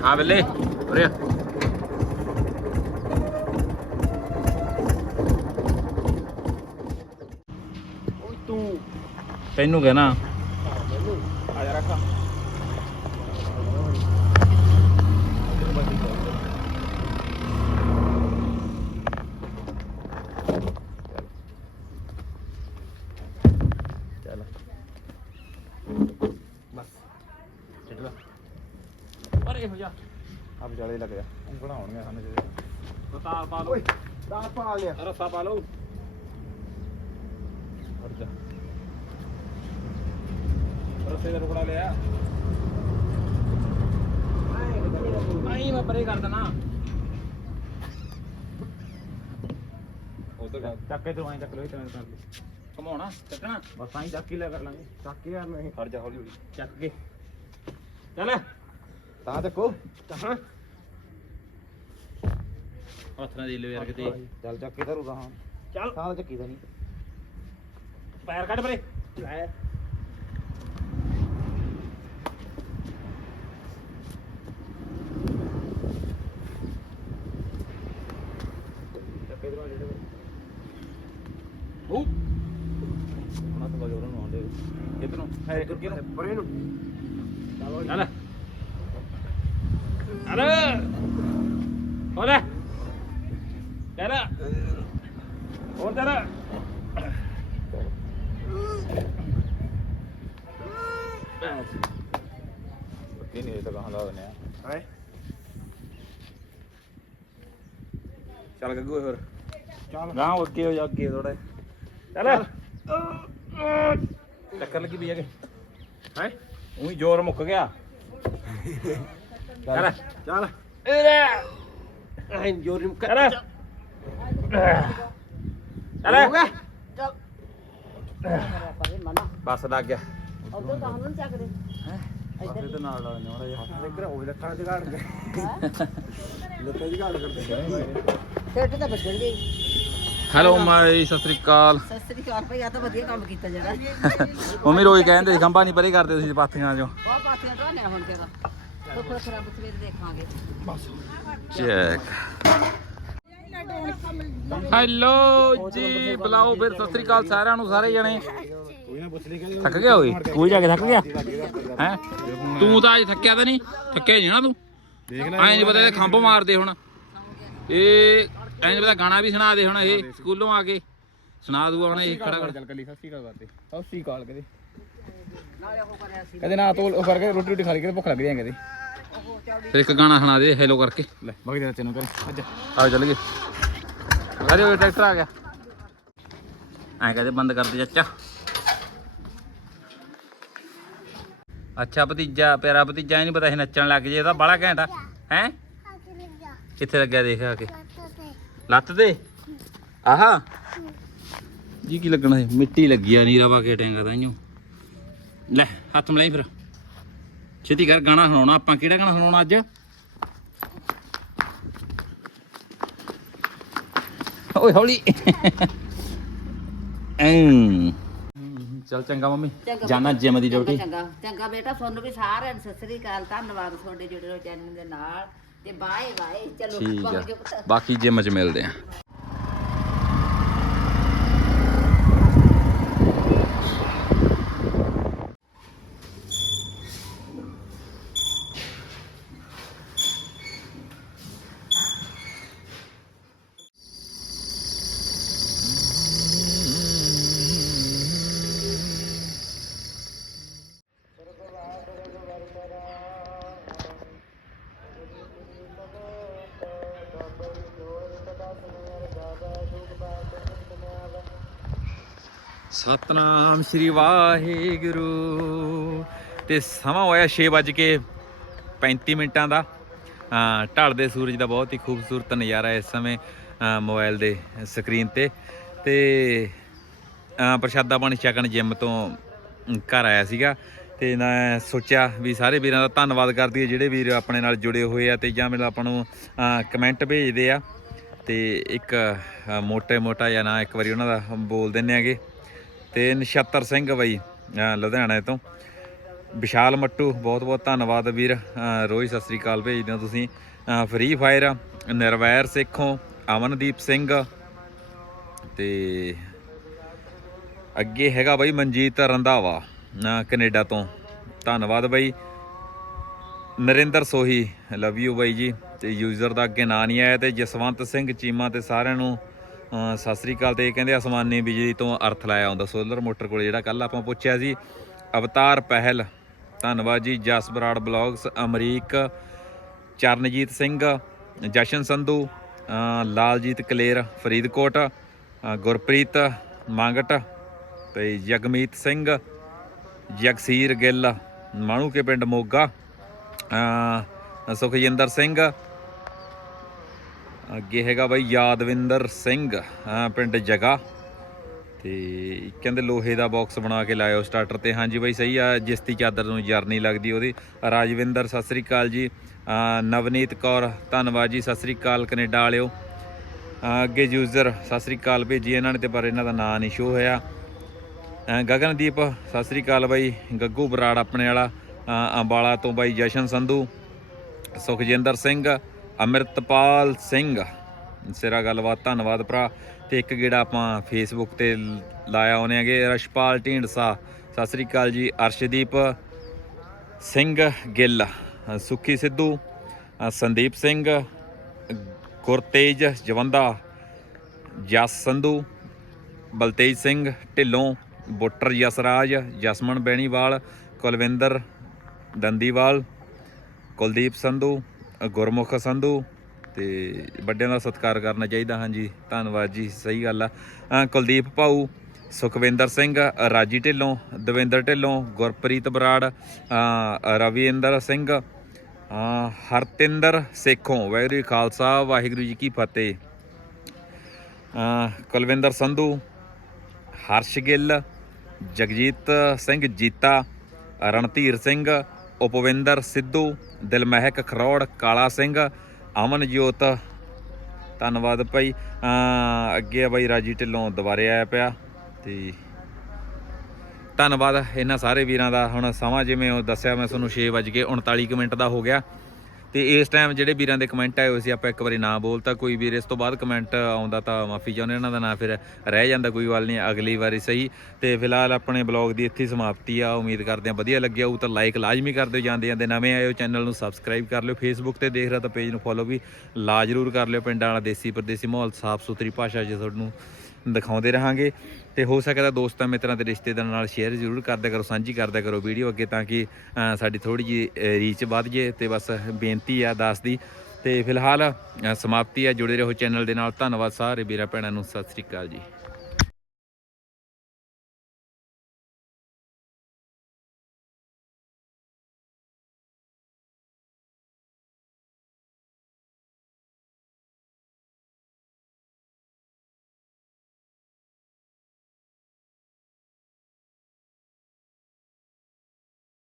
Speaker 1: ਹਾਂ ਬੱਲੇ ਉਰੇ ਤੈਨੂੰ ਕਹਿਣਾ।
Speaker 5: ਆ ਜਾ ਰੱਖਾ ਅਰੇ ਹੋ ਜਾ ਆਪ ਜਾਲੇ ਲੱਗ ਜਾ। ਉਂਗਲਾਂ ਹੋਣਗੀਆਂ ਸਾਨੂੰ ਜਿਹੜੇ ਤਾਰ ਪਾ ਲਓ। ਓਏ ਤਾਰ ਪਾ ਲਿਆ। ਰੱਸਾ ਪਾ ਲਓ। ਹਟ ਜਾ। ਰੱਸੇ ਦਾ ਟੁਕੜਾ ਲਿਆ। ਨਹੀਂ ਮੈਂ ਪਰੇ ਕਰ ਦਣਾ ਉਧਰ ਚੱਕ ਕੇ ਤੋਂ ਐਂ ਚੱਕ ਲੋ ਇਤਨਾ ਕਰ ਲਈ
Speaker 1: ਘਮਾਉਣਾ ਚੱਕਣਾ?
Speaker 5: ਬਸ ਐਂ ਚੱਕ ਹੀ ਲਿਆ ਕਰ ਲਾਂਗੇ। ਚੱਕ ਯਾਰ ਨਹੀਂ ਖੜ ਜਾ ਹੌਲੀ ਹੌਲੀ। ਚੱਕ ਕੇ। ਚੱਲ। ਤਾਂ ਚੱਕੋ। ਤਾਂ
Speaker 1: ਹੱਥ ਨਾਲ ਦੇ ਲਿਓ ਯਾਰ ਕਿਤੇ
Speaker 5: ਚੱਲ ਚੱਕ ਕੇ ਧਰੂ ਤਾਂ ਚੱਲ। ਤਾਂ ਚੱਕੀ ਦਾ ਨਹੀਂ।
Speaker 1: ਪੈਰ ਕੱਢ ਪਰੇ।
Speaker 5: ਲੈ ਚੱਕੇ ਦਰਵਾ ਜਿਹੜੇ
Speaker 1: ਉਹ
Speaker 5: ਉਹਨਾਂ ਤੋਂ ਨੂੰ
Speaker 1: ਕਿਧਰੋਂ?
Speaker 5: ਹੈ ਕਿੱਥੇ ਨੂੰ ਪਰੇ ਨੂੰ।
Speaker 1: ਚੱਲ। ਅਰੇ ਹੋਲੇ ਚੱਲ। ਹੋਰ ਚੱਲ।
Speaker 5: ਕੀ ਨਹੀਂ ਤਾਂ ਕਹਾਂ ਲਾ ਦਨੇ ਆ। ਹੈ?
Speaker 1: ਚੱਲ ਗੱਗੂ ਹੋਰ।
Speaker 5: ਚੱਲ।
Speaker 1: ਗਾਂ ਓਕੇ ਹੋ ਜਾ ਅੱਗੇ ਥੋੜਾ ਚੱਲ। ਟੱਕਰ ਲੱਗੀ ਪਈ ਹੈਗੇ ਹੈ? ਉਹੀ ਜ਼ੋਰ ਮੁੱਕ ਗਿਆ। ਚੱਲ।
Speaker 5: ਚੱਲ। ਐਂ ਜੋਰ ਨੂੰ
Speaker 1: ਚੱਲ। ਚੱਲ।
Speaker 5: ਹੋ ਗਿਆ।
Speaker 1: ਬਸ ਲੱਗ ਗਿਆ।
Speaker 3: ਉਦੋਂ ਤਾਂ ਹਮਨ ਚੱਕਦੇ।
Speaker 1: ਪਾਸੇ ਤੇ ਨਾਲ ਲਾ ਲੈਣਾ ਜਿਹਾ।
Speaker 5: ਇੱਧਰ ਹੋਵੇ ਲੱਤਾਂ ਚ ਘਾੜ ਕੇ। ਲੱਤਾਂ ਚ ਘਾੜ ਕਰਦੇ
Speaker 3: ਟੇਟ ਤਾਂ ਗਈ
Speaker 1: ਹੈਲੋ ਮਾਈ ਸਤਿ ਸ੍ਰੀ ਅਕਾਲ।
Speaker 3: ਸਤਿ ਸ੍ਰੀ ਅਕਾਲ ਭਈ ਆ ਤਾਂ ਵਧੀਆ ਕੰਮ ਕੀਤਾ ਜਿਹੜਾ।
Speaker 1: ਮੰਮੀ ਰੋਜ਼ ਕਹਿੰਦੇ ਸੀ ਖੰਭਾ ਨਹੀਂ ਪਰੇ ਕਰਦੇ ਤੁਸੀਂ ਪਾਥੀਆਂ ਚੋਂ।
Speaker 3: ਬਹੁਤ ਪਾਸਿਆਂ ਤੋਂ ਨੇ ਹੁਣ ਤੇਰਾ ਤੋਂ ਫਿਰ ਖਰਾਬ ਸਵੇਰ ਦੇਖਾਂਗੇ।
Speaker 1: ਚੈੱਕ ਹੈਲੋ ਜੀ ਬੁਲਾਓ ਫਿਰ। ਸਤਿ ਸ੍ਰੀ ਅਕਾਲ ਸਾਰਿਆਂ ਨੂੰ ਸਾਰੇ ਜਣੇ।
Speaker 5: ਕੋਈ ਨਾ ਪੁੱਛ ਲਈ ਕਹਿੰਦੇ
Speaker 1: ਥੱਕ ਗਿਆ ਓਏ? ਕੋਈ ਜਾ ਕੇ ਥੱਕ ਗਿਆ? ਹੈ? ਤੂੰ ਤਾਂ ਅੱਜ ਥੱਕਿਆ ਤਾਂ ਨਹੀਂ। ਥੱਕਿਆ ਨਹੀਂ ਨਾ ਤੂੰ।
Speaker 5: ਦੇਖ
Speaker 1: ਐਂ ਨਹੀਂ ਪਤਾ ਇਹ ਖੰਭ ਮਾਰਦੇ ਹੁਣ। ਇਹ ਨਹੀਂ ਪਤਾ ਗਾਣਾ ਵੀ ਸੁਣਾ ਦੇ ਹੁਣ ਇਹ ਸਕੂਲੋਂ ਆ ਕੇ। ਸੁਣਾ ਦੂਗਾ ਹੁਣ ਇਹ ਖੜਾ ਖੜਾ
Speaker 5: ਚੱਲ ਕੱਲੀ ਸਤਿ ਸ਼੍ਰੀ ਅਕਾਲ ਕਰਦੇ ਕਦੇ।
Speaker 3: ਨਾਲੇ ਉਹ ਕਰਿਆ ਸੀ।
Speaker 5: ਕਦੇ ਨਾ ਤੋਲ ਉਹ ਕਰਕੇ ਰੋਟੀ ਰੋਟੀ ਖਾ ਲਈ ਕਦੇ ਭੁੱਖ ਲੱਗ ਰਹੀ ਹੈ ਕਦੇ।
Speaker 1: ਫਿਰ ਇੱਕ ਗਾਣਾ ਸੁਣਾ ਦੇ ਹੈਲੋ ਕਰਕੇ।
Speaker 5: ਲੈ ਬਗ ਦੇ ਤੈਨੂੰ ਕਰ ਅੱਜ
Speaker 1: ਆ ਚੱਲ ਗਏ। ਅਰੇ ਉਹ ਟਰੈਕਟਰ ਆ ਗਿਆ। ਐਂ ਕਹਦੇ ਬੰਦ ਕਰ ਦੇ ਚਾਚਾ। ਅੱਛਾ ਭਤੀਜਾ ਪਿਆਰਾ ਭਤੀਜਾ ਇਹ ਨਹੀਂ ਪਤਾ ਇਹ ਨੱਚਣ ਲੱਗ ਜੇ ਇਹਦਾ ਬੜਾ ਘੈਂਟਾ ਹੈ? ਕਿੱਥੇ ਲੱਗਿਆ ਦੇਖ ਆ ਕੇ। ਲੱਤ ਤੇ? ਆਹਾ। ਜੀ ਕੀ ਲੱਗਣਾ ਮਿੱਟੀ ਲੱਗੀ ਆ ਨੀਰਾ ਪਾ ਕੇ ਟੈਂਗਾ ਤਾਂ ਇਹਨੂੰ। ਲੈ ਹੱਥ ਮਲਾਈ ਫਿਰ। ਛੇਤੀ ਕਰ ਗਾਣਾ ਸੁਣਾਉਣਾ। ਆਪਾਂ ਕਿਹੜਾ ਗਾਣਾ ਸੁਣਾਉਣਾ ਅੱਜ? ਓਏ ਹੌਲੀ। ਐਂ। ਚੱਲ ਚੰਗਾ ਮੰਮੀ।
Speaker 3: ਚੰਗਾ
Speaker 1: ਜਾਣਾ ਜਿਮ ਦੀ ਡਿਊਟੀ।
Speaker 3: ਚੰਗਾ ਚੰਗਾ। ਬੇਟਾ ਤੁਹਾਨੂੰ ਵੀ ਸਾਰਿਆਂ ਨੂੰ ਸਤਿ ਸ੍ਰੀ ਅਕਾਲ। ਧੰਨਵਾਦ ਤੁਹਾਡੇ ਜੁੜੇ ਰਹੋ ਚੈਨਲ ਦੇ ਨਾਲ। ਤੇ ਬਾਏ ਬਾਏ ਚਲੋ
Speaker 1: ਠੀਕ ਆ। ਬਾਕੀ ਜਿਮ 'ਚ ਮਿਲਦੇ ਆ। ਸਤਨਾਮ ਸ਼੍ਰੀ ਵਾਹਿਗੁਰੂ। ਤੇ ਸਮਾਂ ਹੋਇਆ 6:35 ਮਿੰਟਾਂ ਦਾ। ਹਾਂ ਢਲਦੇ ਸੂਰਜ ਦਾ ਬਹੁਤ ਹੀ ਖੂਬਸੂਰਤ ਨਜ਼ਾਰਾ ਇਸ ਸਮੇਂ ਅ, ਮੋਬਾਈਲ ਦੇ ਸਕਰੀਨ ਤੇ। ਤੇ ਪ੍ਰਸ਼ਾਦਾ ਪਾਣੀ ਛਕਣ ਜਿਮ ਤੋਂ ਘਰ ਆਇਆ ਸੀਗਾ। ਤੇ ਮੈਂ ਸੋਚਿਆ ਵੀ ਸਾਰੇ ਵੀਰਾਂ ਦਾ ਧੰਨਵਾਦ ਕਰਦੀ ਹੈ ਜਿਹੜੇ ਵੀਰ ਆਪਣੇ ਨਾਲ ਜੁੜੇ ਹੋਏ ਆ ਤੇ ਜਾਂ ਮੈਨੂੰ ਆਪਾਂ ਨੂੰ ਕਮੈਂਟ ਭੇਜਦੇ ਆ। ਤੇ ਇੱਕ ਅ, ਮੋਟੇ ਮੋਟਾ ਜਾਂ ਨਾ ਇੱਕ ਵਾਰੀ ਉਹਨਾਂ ਦਾ ਬੋਲ ਦਿੰਨੇ ਆਗੇ। ਤੇ ਨਛੱਤਰ ਸਿੰਘ ਬਾਈ ਅ, ਲੁਧਿਆਣੇ ਤੋਂ। ਵਿਸ਼ਾਲ ਮੱਟੂ ਬਹੁਤ ਬਹੁਤ ਧੰਨਵਾਦ ਵੀਰ। ਅ, ਸਤਿ ਸ੍ਰੀ ਅਕਾਲ ਭੇਜਦੇ ਹੋ ਤੁਸੀਂ। ਫ੍ਰੀ ਫਾਇਰ ਨਿਰਵੈਰ ਸਿੱਖੋਂ ਅਮਨਦੀਪ ਸਿੰਘ। ਤੇ ਅੱਗੇ ਹੈਗਾ ਬਾਈ ਮਨਜੀਤ ਰੰਧਾਵਾ ਅ, ਕੈਨੇਡਾ ਤੋਂ। ਧੰਨਵਾਦ ਬਾਈ। ਨਰਿੰਦਰ ਸੋਹੀ ਲਵ ਯੂ ਬਾਈ ਜੀ। ਤੇ ਯੂਜ਼ਰ ਦਾ ਅੱਗੇ ਨਾਂ ਨਹੀਂ ਆਇਆ ਤੇ ਜਸਵੰਤ ਸਿੰਘ ਚੀਮਾ ਤੇ ਸਾਰਿਆਂ ਨੂੰ ਸਤਿ ਸ੍ਰੀ ਅਕਾਲ ਤੇ ਇਹ ਕਹਿੰਦੇ ਅਸਮਾਨੀ ਬਿਜਲੀ ਤੋਂ ਅਰਥ ਲਾਇਆ ਹੁੰਦਾ। ਸੋਲਰ ਮੋਟਰ ਕੋਲ ਜਿਹੜਾ ਕੱਲ ਆਪਾਂ ਪੁੱਛਿਆ ਸੀ, ਅਵਤਾਰ ਪਹਿਲ, ਧੰਨਵਾਦ ਜੀ। ਜਸ ਬਰਾੜ ਬਲੌਗਸ, ਅਮਰੀਕ, ਚਰਨਜੀਤ ਸਿੰਘ, ਜਸ਼ਨ ਸੰਧੂ ਲਾਲਜੀਤ ਕਲੇਰ, ਫਰੀਦਕੋਟ ਗੁਰਪ੍ਰੀਤ ਮੰਗਟ ਤੇ ਜਗਮੀਤ ਸਿੰਘ, ਜਗਸੀਰ ਗਿੱਲ ਮਾਣੂ ਕੇ ਪਿੰਡ ਮੋਗਾ ਸੁਖਜਿੰਦਰ ਸਿੰਘ ਅੱਗੇ ਹੈਗਾ ਬਾਈ ਯਾਦਵਿੰਦਰ ਸਿੰਘ ਪਿੰਡ ਜਗਾ। ਤੇ ਕਹਿੰਦੇ ਲੋਹੇ ਦਾ ਬਾਕਸ ਬਣਾ ਕੇ ਲਾਇਓ ਸਟਾਰਟਰ ਤੇ। ਹਾਂਜੀ ਬਾਈ, ਸਹੀ ਆ ਜਿਸ ਦੀ ਚਾਦਰ ਨੂੰ ਜਰ ਲੱਗਦੀ ਉਹਦੀ। ਰਾਜਵਿੰਦਰ, ਸਤਿ ਸ੍ਰੀ ਅਕਾਲ ਜੀ। ਨਵਨੀਤ ਕੌਰ, ਧੰਨਵਾਦ ਜੀ, ਸਤਿ ਸ੍ਰੀ ਅਕਾਲ ਕੈਨੇਡਾ ਵਾਲਿਓ। ਅੱਗੇ ਯੂਜ਼ਰ ਸਤਿ ਸ੍ਰੀ ਅਕਾਲ ਭੇਜੀ ਇਹਨਾਂ ਨੇ ਤੇ ਪਰ ਇਹਨਾਂ ਦਾ ਨਾਂ ਨਹੀਂ ਸ਼ੋ ਹੋਇਆ। ਗਗਨਦੀਪ, ਸਤਿ ਸ੍ਰੀ ਅਕਾਲ ਬਾਈ। ਗੱਗੂ ਬਰਾੜ ਆਪਣੇ ਵਾਲਾ। ਅੰਬਾਲਾ ਤੋਂ ਬਾਈ ਜਸ਼ਨ ਸੰਧੂ। ਸੁਖਜਿੰਦਰ ਸਿੰਘ ਅਮਰਤਪਾਲ ਸਿੰਘ। ਸਿਰਾ ਗੱਲਬਾਤ ਧੰਨਵਾਦ ਭਰਾ। ਤੇ ਇੱਕ ਗੇੜਾ ਆਪਾਂ ਫੇਸਬੁੱਕ ਤੇ ਲਾਇਆ ਉਹਨੇ ਹੈਗੇ ਰਸ਼ਪਾਲ ਢੀਂਡਸਾ। ਸਤਿ ਸ੍ਰੀ ਅਕਾਲ ਜੀ ਅਰਸ਼ਦੀਪ ਸਿੰਘ ਗਿੱਲ ਅ, ਸੁੱਖੀ ਸਿੱਧੂ ਸੰਦੀਪ ਸਿੰਘ ਗੁਰਤੇਜ ਜਵੰਦਾ ਜਸ ਸੰਧੂ ਬਲਤੇਜ ਸਿੰਘ ਢਿੱਲੋਂ ਬੁੱਟਰ ਯਸਰਾਜ ਜਸਮਨ ਬੈਣੀਵਾਲ ਕੁਲਵਿੰਦਰ ਦੰਦੀਵਾਲ ਕੁਲਦੀਪ ਸੰਧੂ ਗੁਰਮੁਖ ਸੰਧੂ ਤੇ ਵੱਡਿਆਂ ਦਾ ਸਤਿਕਾਰ ਕਰਨਾ ਚਾਹੀਦਾ ਹਾਂਜੀ ਧੰਨਵਾਦ ਜੀ ਸਹੀ ਗੱਲ ਆ। ਕੁਲਦੀਪ ਭਾਊ ਸੁਖਵਿੰਦਰ ਸਿੰਘ ਰਾਜੀ ਢਿੱਲੋਂ ਦਵਿੰਦਰ ਢਿੱਲੋਂ ਗੁਰਪ੍ਰੀਤ ਬਰਾੜ ਅ, ਰਵਿੰਦਰ ਸਿੰਘ ਹਰਤਿੰਦਰ ਸੇਖੋਂ ਵਾਹਿਗੁਰੂ ਖਾਲਸਾ ਵਾਹਿਗੁਰੂ ਜੀ ਕੀ ਫਤਿਹ। ਕੁਲਵਿੰਦਰ ਸੰਧੂ ਹਰਸ਼ ਗਿੱਲ ਜਗਜੀਤ ਸਿੰਘ ਜੀਤਾ ਰਣਧੀਰ ਸਿੰਘ ਉਪਵਿੰਦਰ ਸਿੱਧੂ, ਦਿਲਮਹਿਕ ਖਰੋੜ, ਕਾਲਾ ਸਿੰਘ, ਅਮਨਜੋਤ। ਧੰਨਵਾਦ ਭਾਈ। ਅੱਗੇ ਆ ਬਾਈ ਰਾਜੀ ਢਿੱਲੋਂ ਦੁਬਾਰੇ ਆਇਆ ਪਿਆ ਤੇ ਧੰਨਵਾਦ ਇਹਨਾਂ ਸਾਰੇ ਵੀਰਾਂ ਦਾ। ਹੁਣ ਸਮਾਂ ਜਿਵੇਂ ਉਹ ਦੱਸਿਆ, ਮੈਂ ਤੁਹਾਨੂੰ 6:39 ਕੁ ਮਿੰਟ ਦਾ ਹੋ ਗਿਆ। ਤੇ ਇਸ ਟਾਈਮ ਜਿਹੜੇ ਵੀਰਾਂ ਦੇ ਕਮੈਂਟ ਆਏ ਹੋਏ ਸੀ, ਆਪਾਂ ਇੱਕ ਵਾਰੀ ਨਾ ਬੋਲਤਾ ਕੋਈ ਵੀਰ, ਇਸ ਤੋਂ ਬਾਅਦ ਕਮੈਂਟ ਆਉਂਦਾ ਤਾਂ ਮਾਫੀ ਚਾਹੁੰਦੇ ਇਹਨਾਂ ਦਾ ਨਾਂ ਫਿਰ ਰਹਿ ਜਾਂਦਾ, ਕੋਈ ਗੱਲ ਨਹੀਂ, ਅਗਲੀ ਵਾਰੀ ਸਹੀ। ਤੇ ਫਿਲਹਾਲ ਆਪਣੇ ਬਲੌਗ ਦੀ ਇੱਥੇ ਸਮਾਪਤੀ ਆ, ਉਮੀਦ ਕਰਦੇ ਆ ਵਧੀਆ ਲੱਗਿਆ ਉਹ ਤਾਂ ਲਾਈਕ ਲਾਜ਼ਮੀ ਕਰ ਦਿਓ ਜਾਂਦੇ ਜਾਂਦੇ ਨਵੇਂ ਆਏ ਹੋ ਚੈਨਲ ਨੂੰ ਸਬਸਕ੍ਰਾਈਬ ਕਰ ਲਿਓ ਫੇਸਬੁੱਕ ਤੇ ਦੇਖ ਰਿਹਾ ਤਾਂ ਪੇਜ ਨੂੰ ਫੋਲੋ ਵੀ ਲਾ ਜ਼ਰੂਰ ਕਰ ਲਿਓ, ਪਿੰਡਾਂ ਵਾਲਾ ਦੇਸੀ ਪਰਦੇਸੀ ਮਾਹੌਲ ਸਾਫ਼ ਸੁਥਰੀ ਭਾਸ਼ਾ 'ਚ ਤੁਹਾਨੂੰ ਦਿਖਾਉਂਦੇ ਰਹਾਂਗੇ। ਤੇ ਹੋ ਸਕਦਾ ਦੋਸਤਾਂ ਮਿੱਤਰਾਂ ਤੇ ਰਿਸ਼ਤੇਦਾਰਾਂ ਨਾਲ ਸ਼ੇਅਰ ਜ਼ਰੂਰ ਕਰਦਿਆ ਕਰੋ, ਸਾਂਝੀ ਕਰਦਿਆ ਕਰੋ ਵੀਡੀਓ ਅੱਗੇ ਤਾਂ ਕਿ ਸਾਡੀ ਥੋੜੀ ਜੀ ਰੀਚ ਵੱਧ ਜੇ ਤੇ ਬਸ ਬੇਨਤੀ ਆ ਦਾਸ ਦੀ। ਤੇ ਫਿਲਹਾਲ ਸਮਾਪਤੀ ਆ, ਜੁੜੇ ਰਹੋ ਚੈਨਲ ਦੇ ਨਾਲ। ਧੰਨਵਾਦ ਸਾਰੇ ਵੀਰਾਂ ਭੈਣਾਂ ਨੂੰ। ਸਤਿ ਸ੍ਰੀ ਅਕਾਲ ਜੀ।